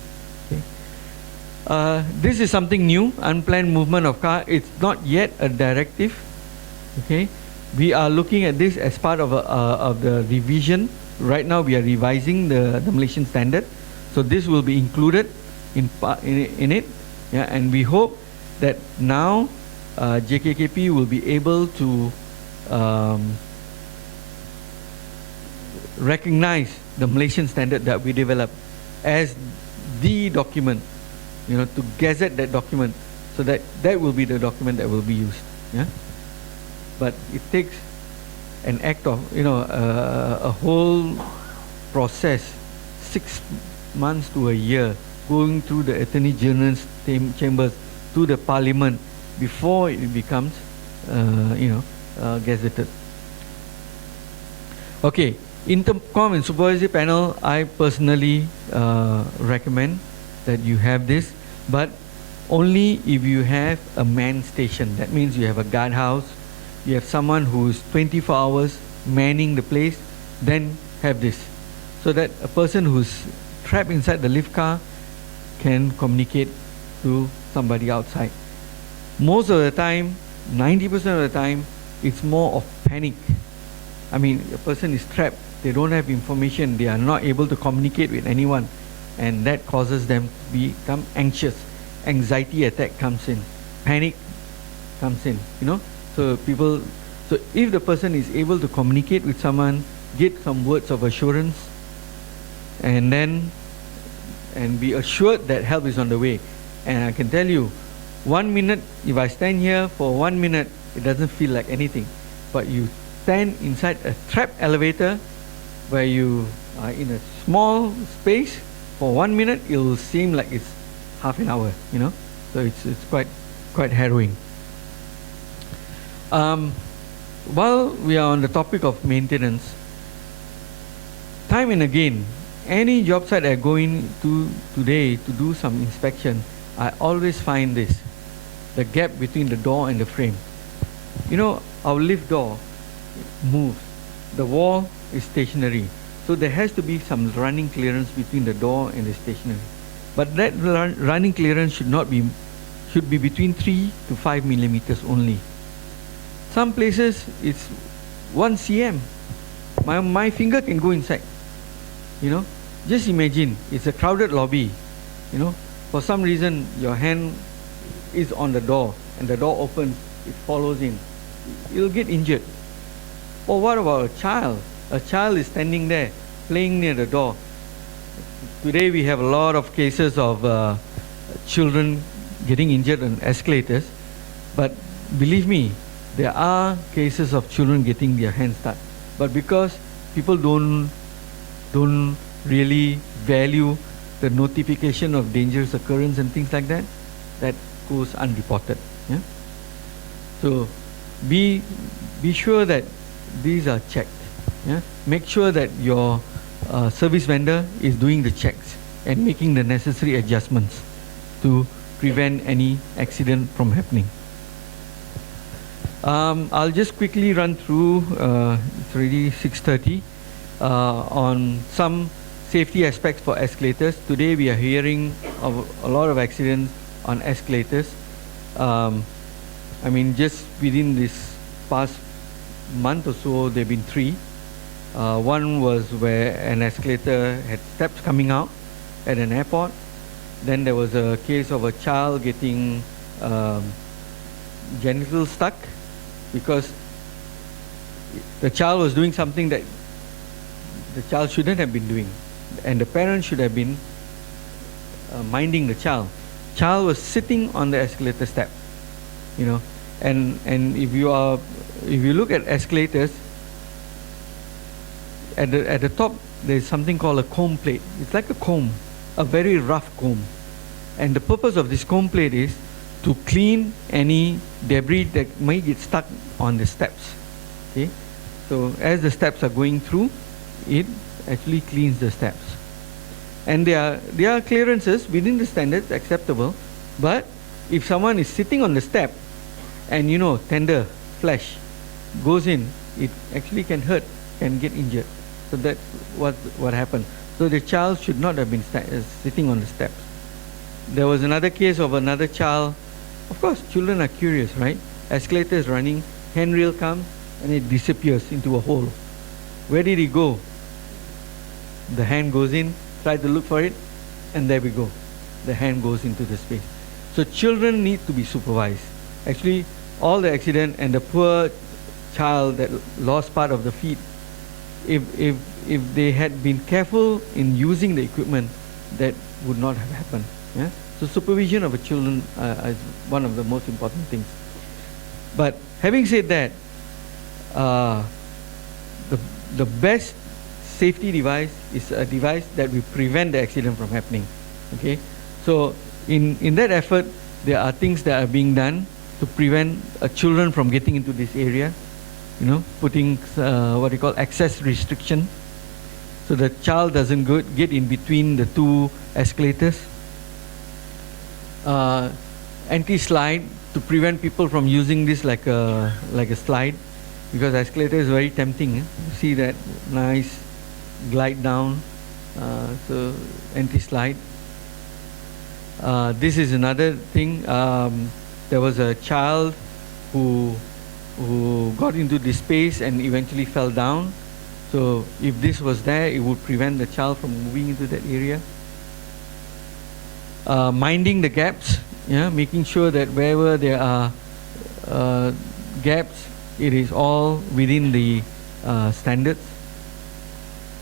Okay. This is something new, unplanned movement of car. It's not yet a directive. Okay, we are looking at this as part of the revision. Right now, we are revising the Malaysian standard, so this will be included in it. Yeah, and we hope that now JKKP will be able to recognize the Malaysian standard that we developed as the document, you know, to gazette that document, so that will be the document that will be used. Yeah, but it takes an act of, you know, a whole process, 6 months to a year, going through the Attorney General's chambers to the Parliament before it becomes, gazetted. Okay, Intercom and Supervisory Panel, I personally recommend that you have this, but only if you have a man station. That means you have a guardhouse, you have someone who is 24 hours manning the place, then have this. So that a person who's trapped inside the lift car can communicate to somebody outside. Most of the time, 90% of the time, it's more of panic. I mean, a person is trapped, they don't have information, they are not able to communicate with anyone, and that causes them to become anxious. Anxiety attack comes in, panic comes in, you know. So if the person is able to communicate with someone, get some words of assurance, and be assured that help is on the way. And I can tell you, 1 minute, if I stand here for 1 minute, it doesn't feel like anything. But you stand inside a trapped elevator where you are in a small space for 1 minute, it will seem like it's half an hour, you know. So it's quite harrowing. While we are on the topic of maintenance, time and again, any job site I go in to today to do some inspection, I always find this, the gap between the door and the frame. You know, our lift door moves, the wall is stationary, so there has to be some running clearance between the door and the stationary. But that running clearance should be between 3 to 5 millimeters only. Some places it's 1 cm. My finger can go inside. You know, just imagine, it's a crowded lobby. You know, for some reason your hand is on the door and the door opens, it follows in. you'll get injured. Or what about a child? A child is standing there playing near the door. Today we have a lot of cases of children getting injured on escalators, but believe me, there are cases of children getting their hands stuck. But because people don't really value the notification of dangerous occurrence and things like that, that goes unreported. Yeah? So be sure that these are checked. Yeah? Make sure that your service vendor is doing the checks and making the necessary adjustments to prevent any accident from happening. I'll just quickly run through, it's already 6:30, on some safety aspects for escalators. Today we are hearing of a lot of accidents on escalators. I mean, just within this past month or so, there have been 3. One was where an escalator had steps coming out at an airport. Then there was a case of a child getting genitals stuck because the child was doing something that the child shouldn't have been doing, and the parent should have been minding the child. Child was sitting on the escalator step, you know, and if you look at escalators, at the top there's something called a comb plate. It's like a comb, a very rough comb, and the purpose of this comb plate is to clean any debris that may get stuck on the steps. Okay, so as the steps are going through, it actually cleans the steps. And there are clearances within the standards acceptable, but if someone is sitting on the step and, you know, tender flesh goes in, it actually can hurt, can get injured. So that's what happened. So the child should not have been sitting on the steps. There was another case of another child. Of course, children are curious, right? Escalator is running, handrail comes, and it disappears into a hole. Where did it go? The hand goes in, try to look for it, and there we go. The hand goes into the space. So children need to be supervised. Actually, all the accident and the poor child that lost part of the feet, if they had been careful in using the equipment, that would not have happened. Yeah? So supervision of a children is one of the most important things. But having said that, the best safety device is a device that will prevent the accident from happening. Okay, so in that effort, there are things that are being done to prevent children from getting into this area. You know, putting what you call access restriction, so the child doesn't get in between the 2 escalators. Anti-slide, to prevent people from using this like a slide, because escalator is very tempting. You see that nice glide down, so anti-slide. This is another thing. There was a child who got into this space and eventually fell down. So if this was there, it would prevent the child from moving into that area. Minding the gaps, yeah, making sure that wherever there are gaps, it is all within the standards.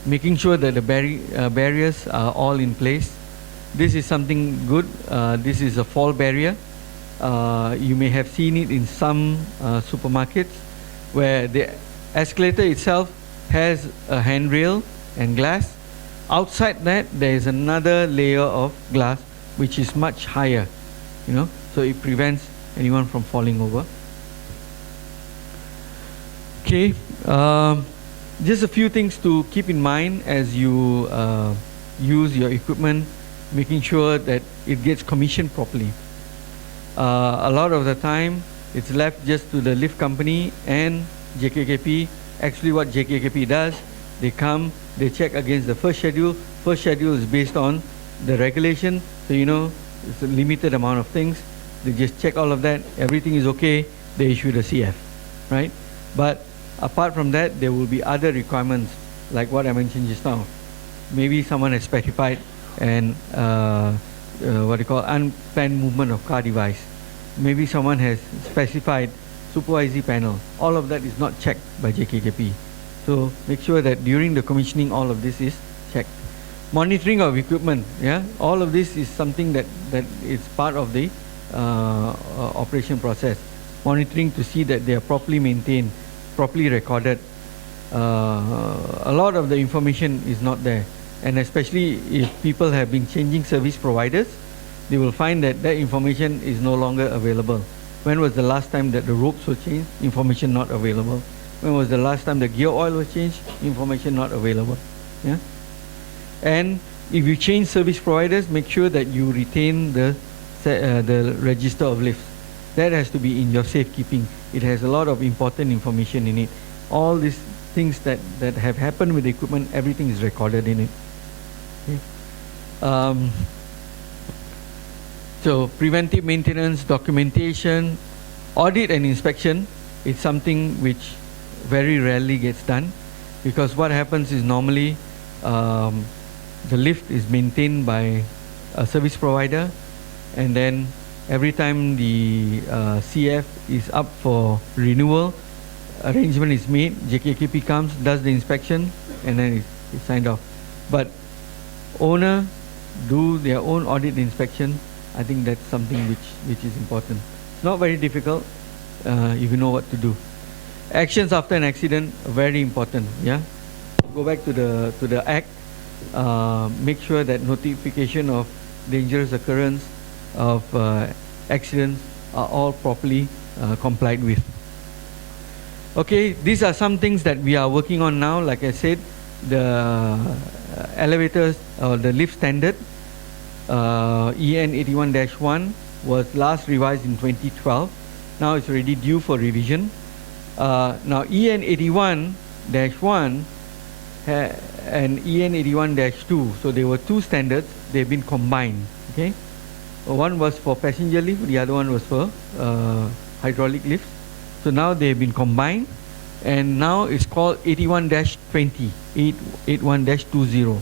Making sure that the barriers are all in place. This is something good. This is a fall barrier. You may have seen it in some supermarkets, where the escalator itself has a handrail and glass. Outside that, there is another layer of glass which is much higher, you know, so it prevents anyone from falling over. Okay, just a few things to keep in mind as you use your equipment, making sure that it gets commissioned properly. A lot of the time, it's left just to the lift company and JKKP. Actually, what JKKP does, they come, they check against the first schedule. First schedule is based on the regulation, so you know it's a limited amount of things. They just check all of that, everything is okay, they issue the CF, right? But apart from that, there will be other requirements, like what I mentioned just now. Maybe someone has specified and what you call unplanned movement of car device. Maybe someone has specified supervisory panel. All of that is not checked by JKKP. So make sure that during the commissioning, all of this is checked. Monitoring of equipment, yeah, all of this is something that is part of the operation process. Monitoring to see that they are properly maintained, properly recorded. A lot of the information is not there, and especially if people have been changing service providers, they will find that that information is no longer available. When was the last time that the ropes were changed? Information not available. When was the last time the gear oil was changed? Information not available. Yeah. And if you change service providers, make sure that you retain the register of lifts. That has to be in your safekeeping. It has a lot of important information in it. All these things that have happened with the equipment, everything is recorded in it. Okay. So preventive maintenance, documentation, audit and inspection is something which very rarely gets done, because what happens is normally the lift is maintained by a service provider, and then every time the CF is up for renewal, arrangement is made, JKKP comes, does the inspection, and then it's signed off. But owner do their own audit inspection. I think that's something which is important. It's not very difficult if you know what to do. Actions after an accident are very important. Yeah, go back to the act. Make sure that notification of dangerous occurrence of accidents are all properly complied with. Okay, these are some things that we are working on now. Like I said, the elevators or the lift standard EN 81-1 was last revised in 2012. Now it's already due for revision. Now EN 81-1 and EN 81-2, so there were two standards. They've been combined. Okay, one was for passenger lift, the other one was for hydraulic lift. So now they've been combined, and now it's called 81-20, 81-20.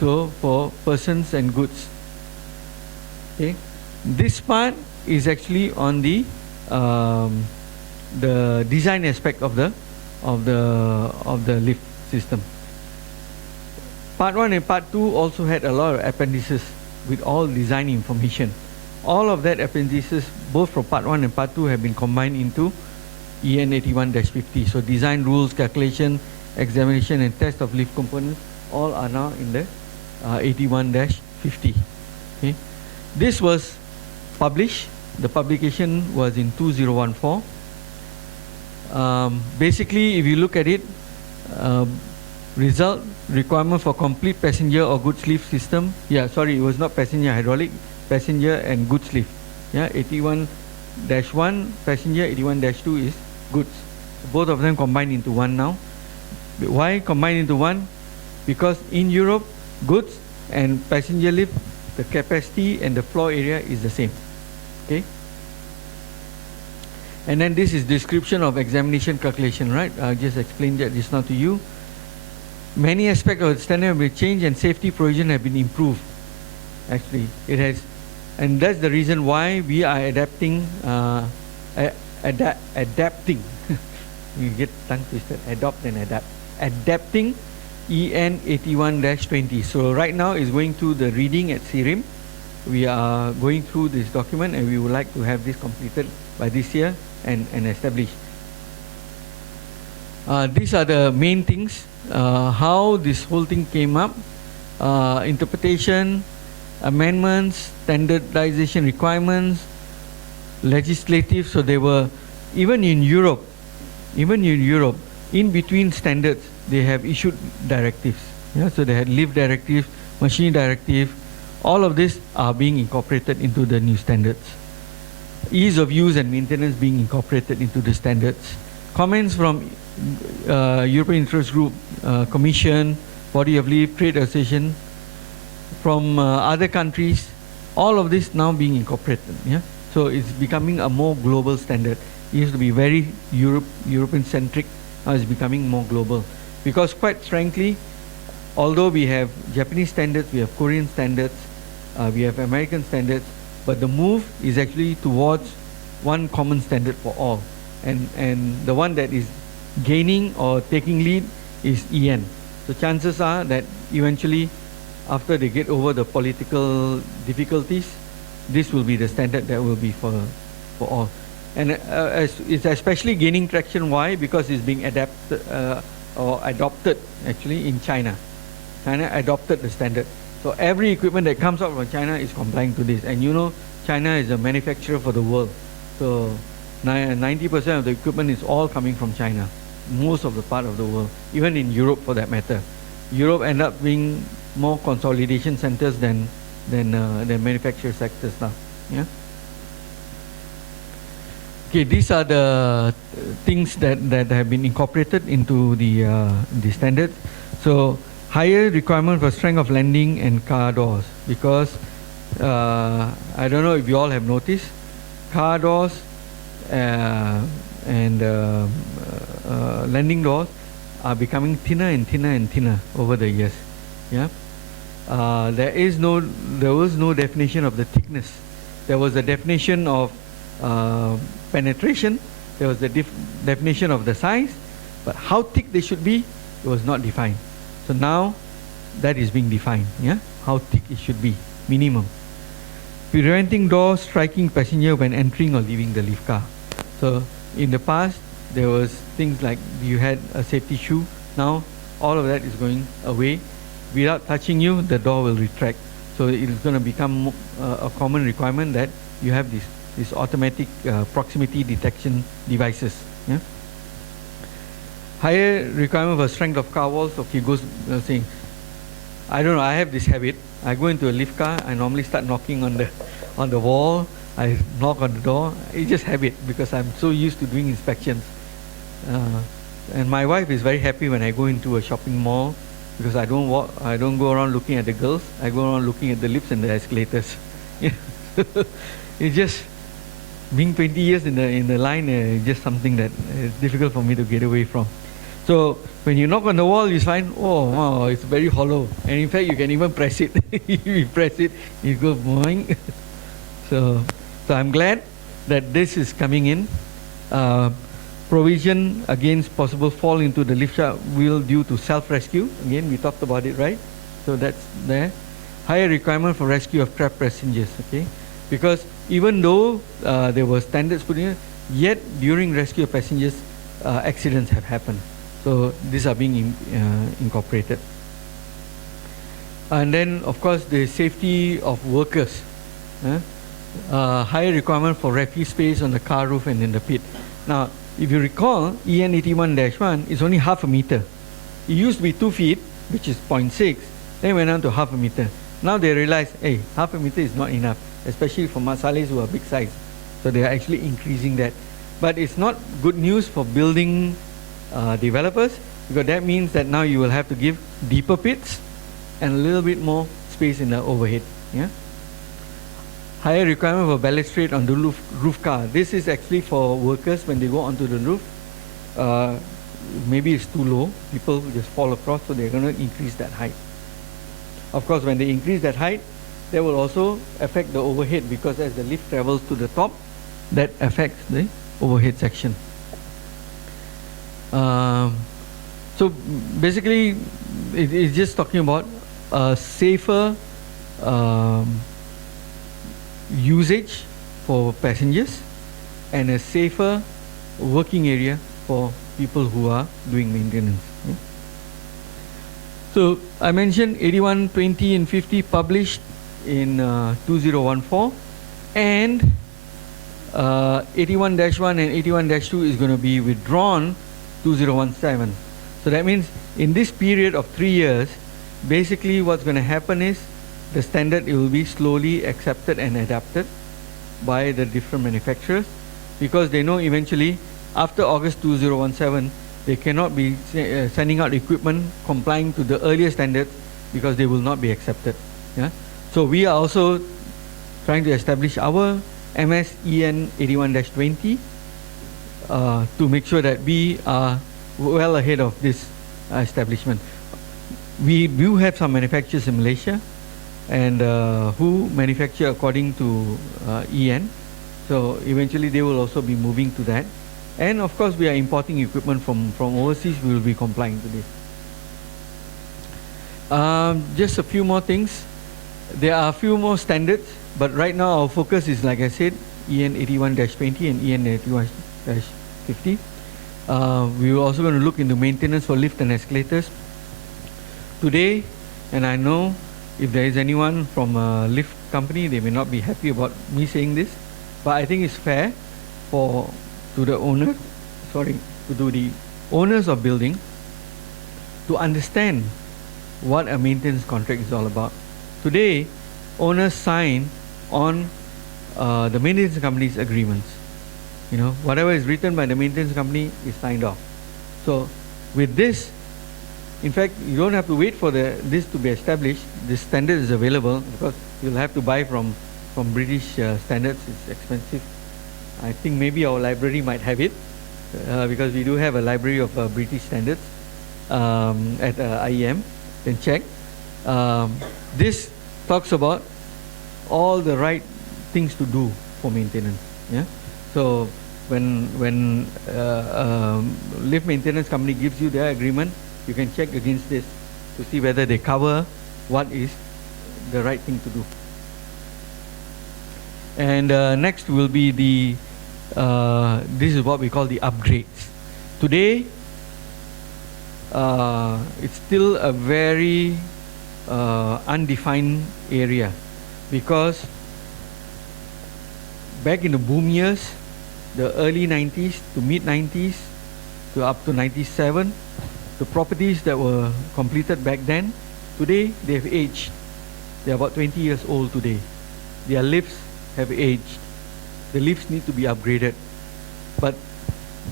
So for persons and goods. Okay, this part is actually on the design aspect of the lift system. Part 1 and Part 2 also had a lot of appendices with all design information. All of that appendices, both from Part 1 and Part 2, have been combined into EN 81-50. So design rules, calculation, examination and test of lift components, all are now in the 81-50. Okay. This was published. The publication was in 2014. Basically, if you look at it, result requirement for complete passenger or goods lift system. Yeah, sorry, it was not passenger hydraulic, passenger and goods lift. Yeah, 81-1 passenger, 81-2 is goods. Both of them combined into one now. Why combined into one? Because in Europe, goods and passenger lift, the capacity and the floor area is the same. Okay. And then this is description of examination calculation, right? I just explained that just now to you. Many aspects of the standard have been changed and safety provision have been improved. Actually, it has, and that's the reason why we are adapting, adapting. You get tongue twisted. Adopt and adapt. Adapting EN 81-20. So right now is going through the reading at CIRIM. We are going through this document, and we would like to have this completed by this year and established. These are the main things. How this whole thing came up. Interpretation, amendments, standardization requirements, legislative. So they were, even in Europe, in between standards, they have issued directives. Yeah, so they had lift directive, machine directive. All of this are being incorporated into the new standards. Ease of use and maintenance being incorporated into the standards. Comments from European Interest Group, Commission, Body of Lift, Trade Association, from other countries, all of this now being incorporated. Yeah? So it's becoming a more global standard. It used to be very European-centric, now it's becoming more global. Because quite frankly, although we have Japanese standards, we have Korean standards, we have American standards, but the move is actually towards one common standard for all. And the one that is gaining or taking lead is EN. So chances are that eventually, after they get over the political difficulties, this will be the standard that will be for all. And it's especially gaining traction. Why? Because it's being adapted or adopted actually in China. China adopted the standard. So every equipment that comes out from China is complying to this. And you know, China is a manufacturer for the world. So 90% of the equipment is all coming from China. Most of the part of the world, even in Europe for that matter. Europe end up being more consolidation centers than manufacturing sectors now. Yeah. Okay, these are the things that have been incorporated into the standards. So higher requirement for strength of landing and car doors, because I don't know if you all have noticed, car doors and landing doors are becoming thinner and thinner and thinner over the years. Yeah. There was no definition of the thickness. There was a definition of penetration. There was a definition of the size, but how thick they should be, it was not defined. So now that is being defined. Yeah, how thick it should be, minimum. Preventing doors striking passenger when entering or leaving the lift car. So in the past, there was things like you had a safety shoe. Now all of that is going away. Without touching you, the door will retract. So it is going to become a common requirement that you have this automatic proximity detection devices. Yeah? Higher requirement for strength of car walls. Okay, goes saying, I don't know, I have this habit. I go into a lift car, I normally start knocking on the wall, I knock on the door. It's just habit because I'm so used to doing inspections. And my wife is very happy when I go into a shopping mall, because I don't go around looking at the girls, I go around looking at the lifts and the escalators. It's just, being 20 years in the line, is just something that is difficult for me to get away from. So when you knock on the wall, you find, oh wow, it's very hollow. And in fact, you can even press it. You press it, you go boing. So I'm glad that this is coming in. Provision against possible fall into the lift shaft wheel due to self-rescue. Again, we talked about it, right? So that's there. Higher requirement for rescue of trapped passengers, okay? Because even though there were standards put in, yet during rescue of passengers, accidents have happened. So these are being incorporated. And then, of course, the safety of workers. Higher requirement for refuse space on the car roof and in the pit. Now, if you recall, EN 81-1 is only half a meter. It used to be 2 feet, which is 0.6, then went on to half a meter. Now they realize, hey, half a meter is not enough, especially for masales who are big size. So they are actually increasing that. But it's not good news for building developers, because that means that now you will have to give deeper pits and a little bit more space in the overhead. Yeah. Higher requirement for balustrade on the roof car. This is actually for workers when they go onto the roof. Maybe it's too low, people will just fall across, so they're going to increase that height. Of course, when they increase that height, that will also affect the overhead, because as the lift travels to the top, that affects the overhead section. So basically, it's just talking about a safer usage for passengers and a safer working area for people who are doing maintenance. Yeah. So I mentioned 81, 20 and 50 published in 2014, and 81-1 and 81-2 is going to be withdrawn 2017. So that means in this period of 3 years, basically what's going to happen is the standard, it will be slowly accepted and adapted by the different manufacturers, because they know eventually after August 2017 they cannot be sending out equipment complying to the earlier standards, because they will not be accepted. Yeah? So we are also trying to establish our MS-EN 81-20 to make sure that we are well ahead of this establishment. We do have some manufacturers in Malaysia and who manufacture according to EN, So eventually they will also be moving to that. And of course we are importing equipment from overseas, we will be complying to this. Just a few more things. There are a few more standards, but right now our focus is, like I said, EN 81-20 and EN 81-50. We are also going to look into maintenance for lift and escalators. Today, and I know if there is anyone from a lift company, they may not be happy about me saying this, but I think it's fair to the owners of building to understand what a maintenance contract is all about. Today, owners sign on the maintenance company's agreements. You know, whatever is written by the maintenance company is signed off. So with this, in fact, you don't have to wait for this to be established. This standard is available, because you'll have to buy from British standards. It's expensive. I think maybe our library might have it, because we do have a library of British standards at IEM. Then check. This talks about all the right things to do for maintenance. Yeah. So when lift maintenance company gives you their agreement, you can check against this to see whether they cover what is the right thing to do. And next will be the this is what we call the upgrades. Today, it's still a very undefined area, because back in the boom years, the early 90s to mid 90s to up to 97, the properties that were completed back then, today they have aged. They are about 20 years old today. Their lifts have aged. The lifts need to be upgraded. But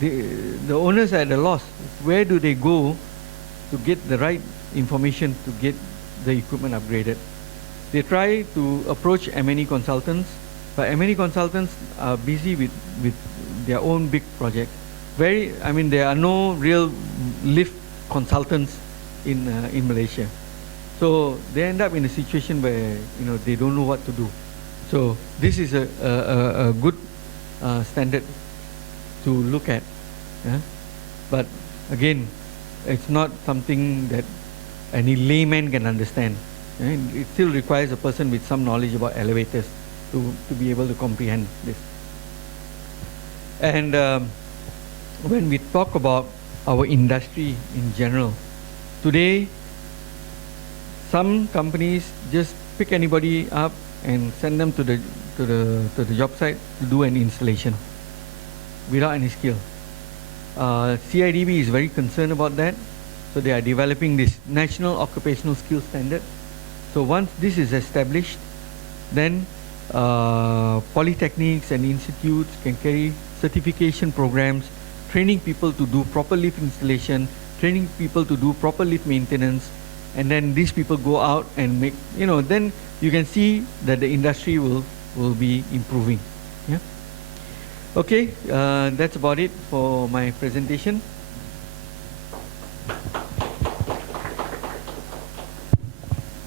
the owners are at a loss. Where do they go to get the right information to get the equipment upgraded? They try to approach M&E consultants, but M&E consultants are busy with their own big projects. There are no real lift consultants in Malaysia. So they end up in a situation where they don't know what to do. So this is a good standard to look at. Yeah? But again, it's not something that any layman can understand. It still requires a person with some knowledge about elevators to be able to comprehend this. And when we talk about our industry in general, today some companies just pick anybody up and send them to the job site to do an installation without any skill. CIDB is very concerned about that, so they are developing this National Occupational Skills Standard. So once this is established, then polytechnics and institutes can carry certification programs, training people to do proper lift installation, training people to do proper lift maintenance, and then these people go out and make, then you can see that the industry will be improving. Yeah. Okay, that's about it for my presentation.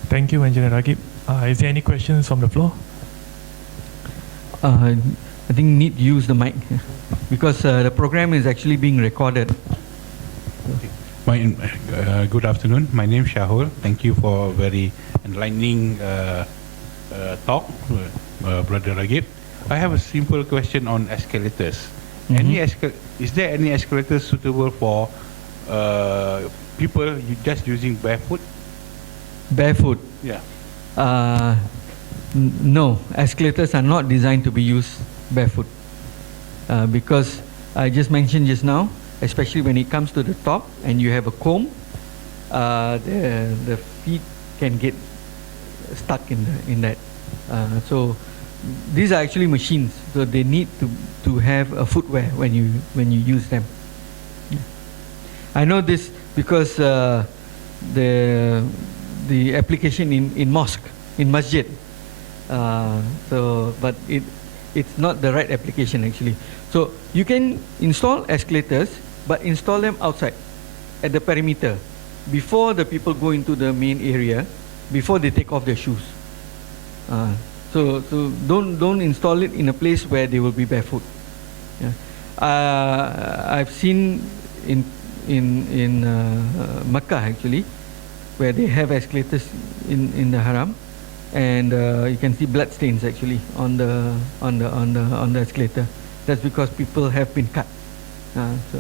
Thank you, Engineer Ragib. Is there any questions from the floor? I think need to use the mic because the program is actually being recorded. Good afternoon. My name is Shahul. Thank you for a very enlightening talk, Brother Ragib. I have a simple question on escalators. Is there any escalators suitable for people just using barefoot? Barefoot? Yeah. No, escalators are not designed to be used barefoot because I just mentioned just now, especially when it comes to the top and you have a comb, the feet can get stuck in that. So these are actually machines, so they need to have a footwear when you use them. Yeah. I know this because the application in mosque, in masjid. But it's not the right application actually. So you can install escalators, but install them outside at the perimeter before the people go into the main area, before they take off their shoes. So don't install it in a place where they will be barefoot. Yeah. I've seen in Makkah actually, where they have escalators in the haram, and you can see blood stains actually on the escalator. That's because people have been cut. So.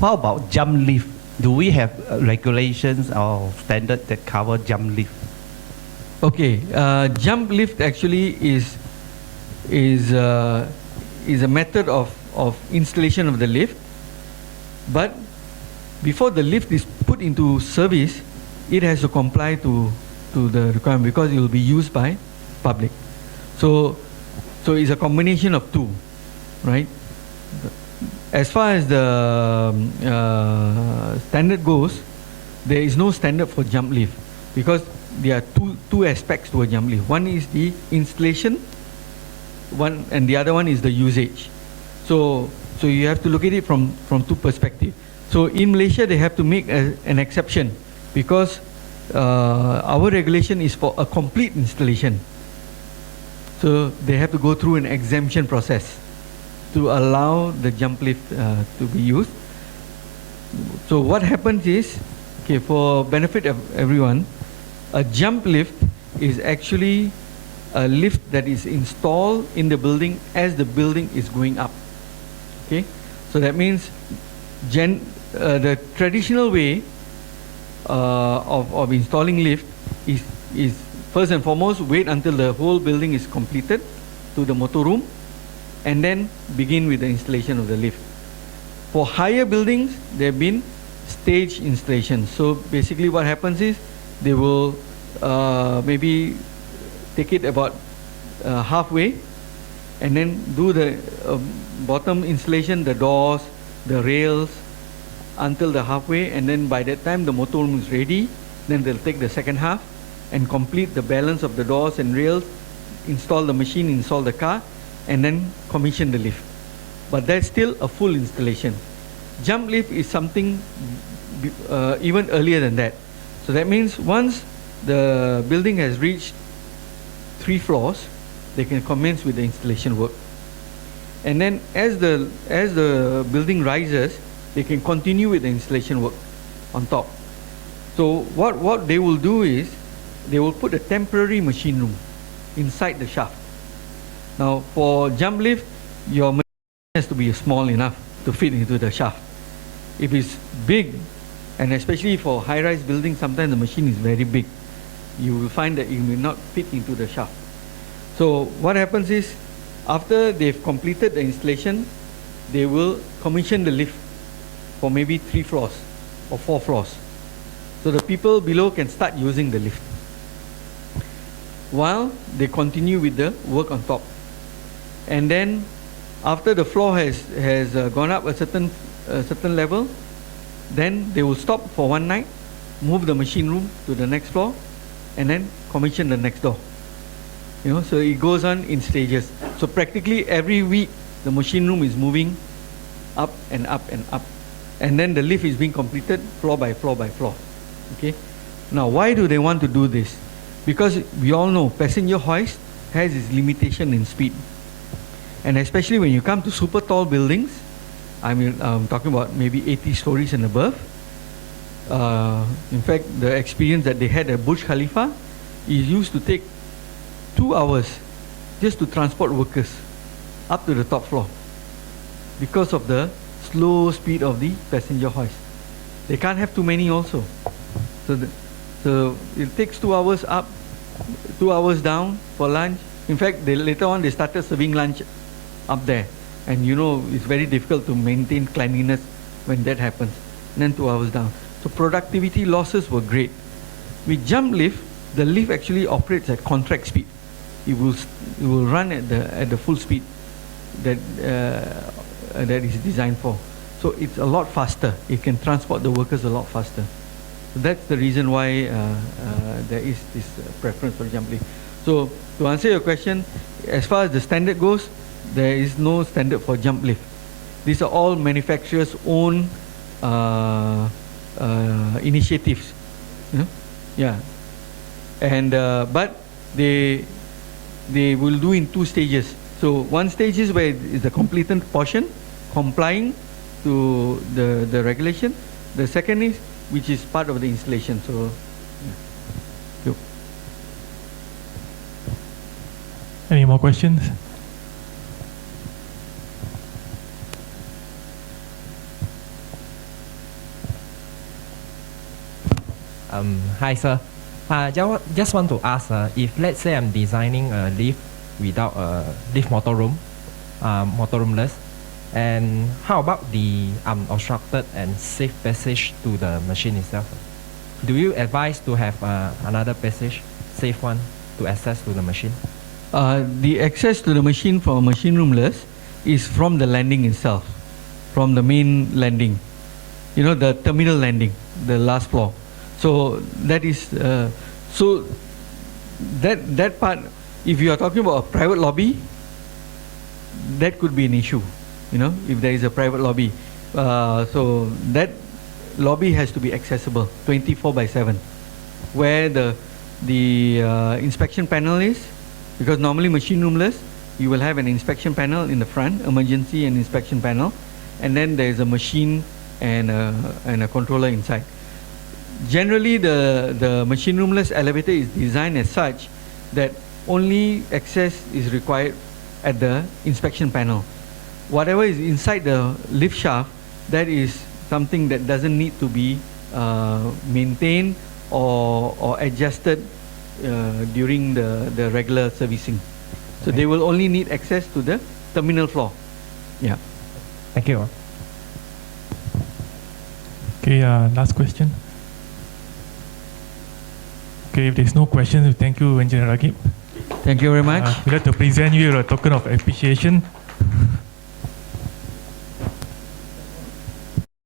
How about jump lift? Do we have regulations or standards that cover jump lift? Okay, jump lift actually is a method of installation of the lift, but before the lift is put into service, it has to comply to the requirement because it will be used by public. So it's a combination of two, right? As far as the standard goes, there is no standard for jump lift because there are two aspects to a jump lift. One is the installation, and the other one is the usage. So you have to look at it from two perspectives. So in Malaysia, they have to make an exception because our regulation is for a complete installation. So they have to go through an exemption process to allow the jump lift to be used. So what happens is, okay, for benefit of everyone, a jump lift is actually a lift that is installed in the building as the building is going up. Okay, so that means the traditional way of installing lift is first and foremost wait until the whole building is completed to the motor room, and then begin with the installation of the lift. For higher buildings, there have been stage installations. So basically what happens is they will maybe take it about halfway and then do the bottom installation, the doors, the rails until the halfway, and then by that time the motor room is ready, then they'll take the second half and complete the balance of the doors and rails, install the machine, install the car, and then commission the lift. But that's still a full installation. Jump lift is something even earlier than that. So that means once the building has reached 3 floors, they can commence with the installation work. And then as the building rises, they can continue with the installation work on top. So what they will do is they will put a temporary machine room inside the shaft. Now for jump lift, your machine has to be small enough to fit into the shaft. If it's big, and especially for high-rise buildings, sometimes the machine is very big, you will find that it will not fit into the shaft. So what happens is, after they've completed the installation, they will commission the lift for maybe 3 floors or 4 floors. So the people below can start using the lift while they continue with the work on top. And then after the floor has gone up a certain level, then they will stop for one night, move the machine room to the next floor, and then commission the next door. You know, so it goes on in stages. So practically every week the machine room is moving up and up and up, and then the lift is being completed floor by floor by floor. Okay. Now why do they want to do this? Because we all know passenger hoist has its limitation in speed, and especially when you come to super tall buildings, I mean, I'm talking about maybe 80 stories and above. In fact, the experience that they had at Burj Khalifa is used to take 2 hours just to transport workers up to the top floor because of the slow speed of the passenger hoist. They can't have too many also. So it takes 2 hours up, 2 hours down for lunch. In fact, later on they started serving lunch up there. And you know, it's very difficult to maintain cleanliness when that happens. And then 2 hours down. So productivity losses were great. With jump lift, the lift actually operates at contract speed. It will run at the full speed that is designed for. So it's a lot faster. It can transport the workers a lot faster. So that's the reason why there is this preference for jump lift. So to answer your question, as far as the standard goes, there is no standard for jump lift. These are all manufacturers' own initiatives. You know? Yeah. And but they will do in 2 stages. So one stage is where is the completed portion, complying to the regulation. The second is which is part of the installation. So. Yeah. Any more questions? Hi, sir. Just want to ask, if let's say I'm designing a lift without a lift motorroom, motorroomless, and how about the unobstructed and safe passage to the machine itself? Do you advise to have another passage, safe one, to access to the machine? The access to the machine for machine roomless is from the landing itself, from the main landing. You know, the terminal landing, the last floor. So that is so that part. If you are talking about a private lobby, that could be an issue. You know, if there is a private lobby, so that lobby has to be accessible 24/7, where the inspection panel is, because normally machine roomless, you will have an inspection panel in the front, emergency and inspection panel, and then there is a machine and a controller inside. Generally, the machine roomless elevator is designed as such that only access is required at the inspection panel. Whatever is inside the lift shaft, that is something that doesn't need to be maintained or adjusted during the regular servicing. So they will only need access to the terminal floor. Yeah. Thank you. Okay, last question. Okay, if there's no questions, thank you, Engineer Ragib. Thank you very much. We'd like to present you a token of appreciation.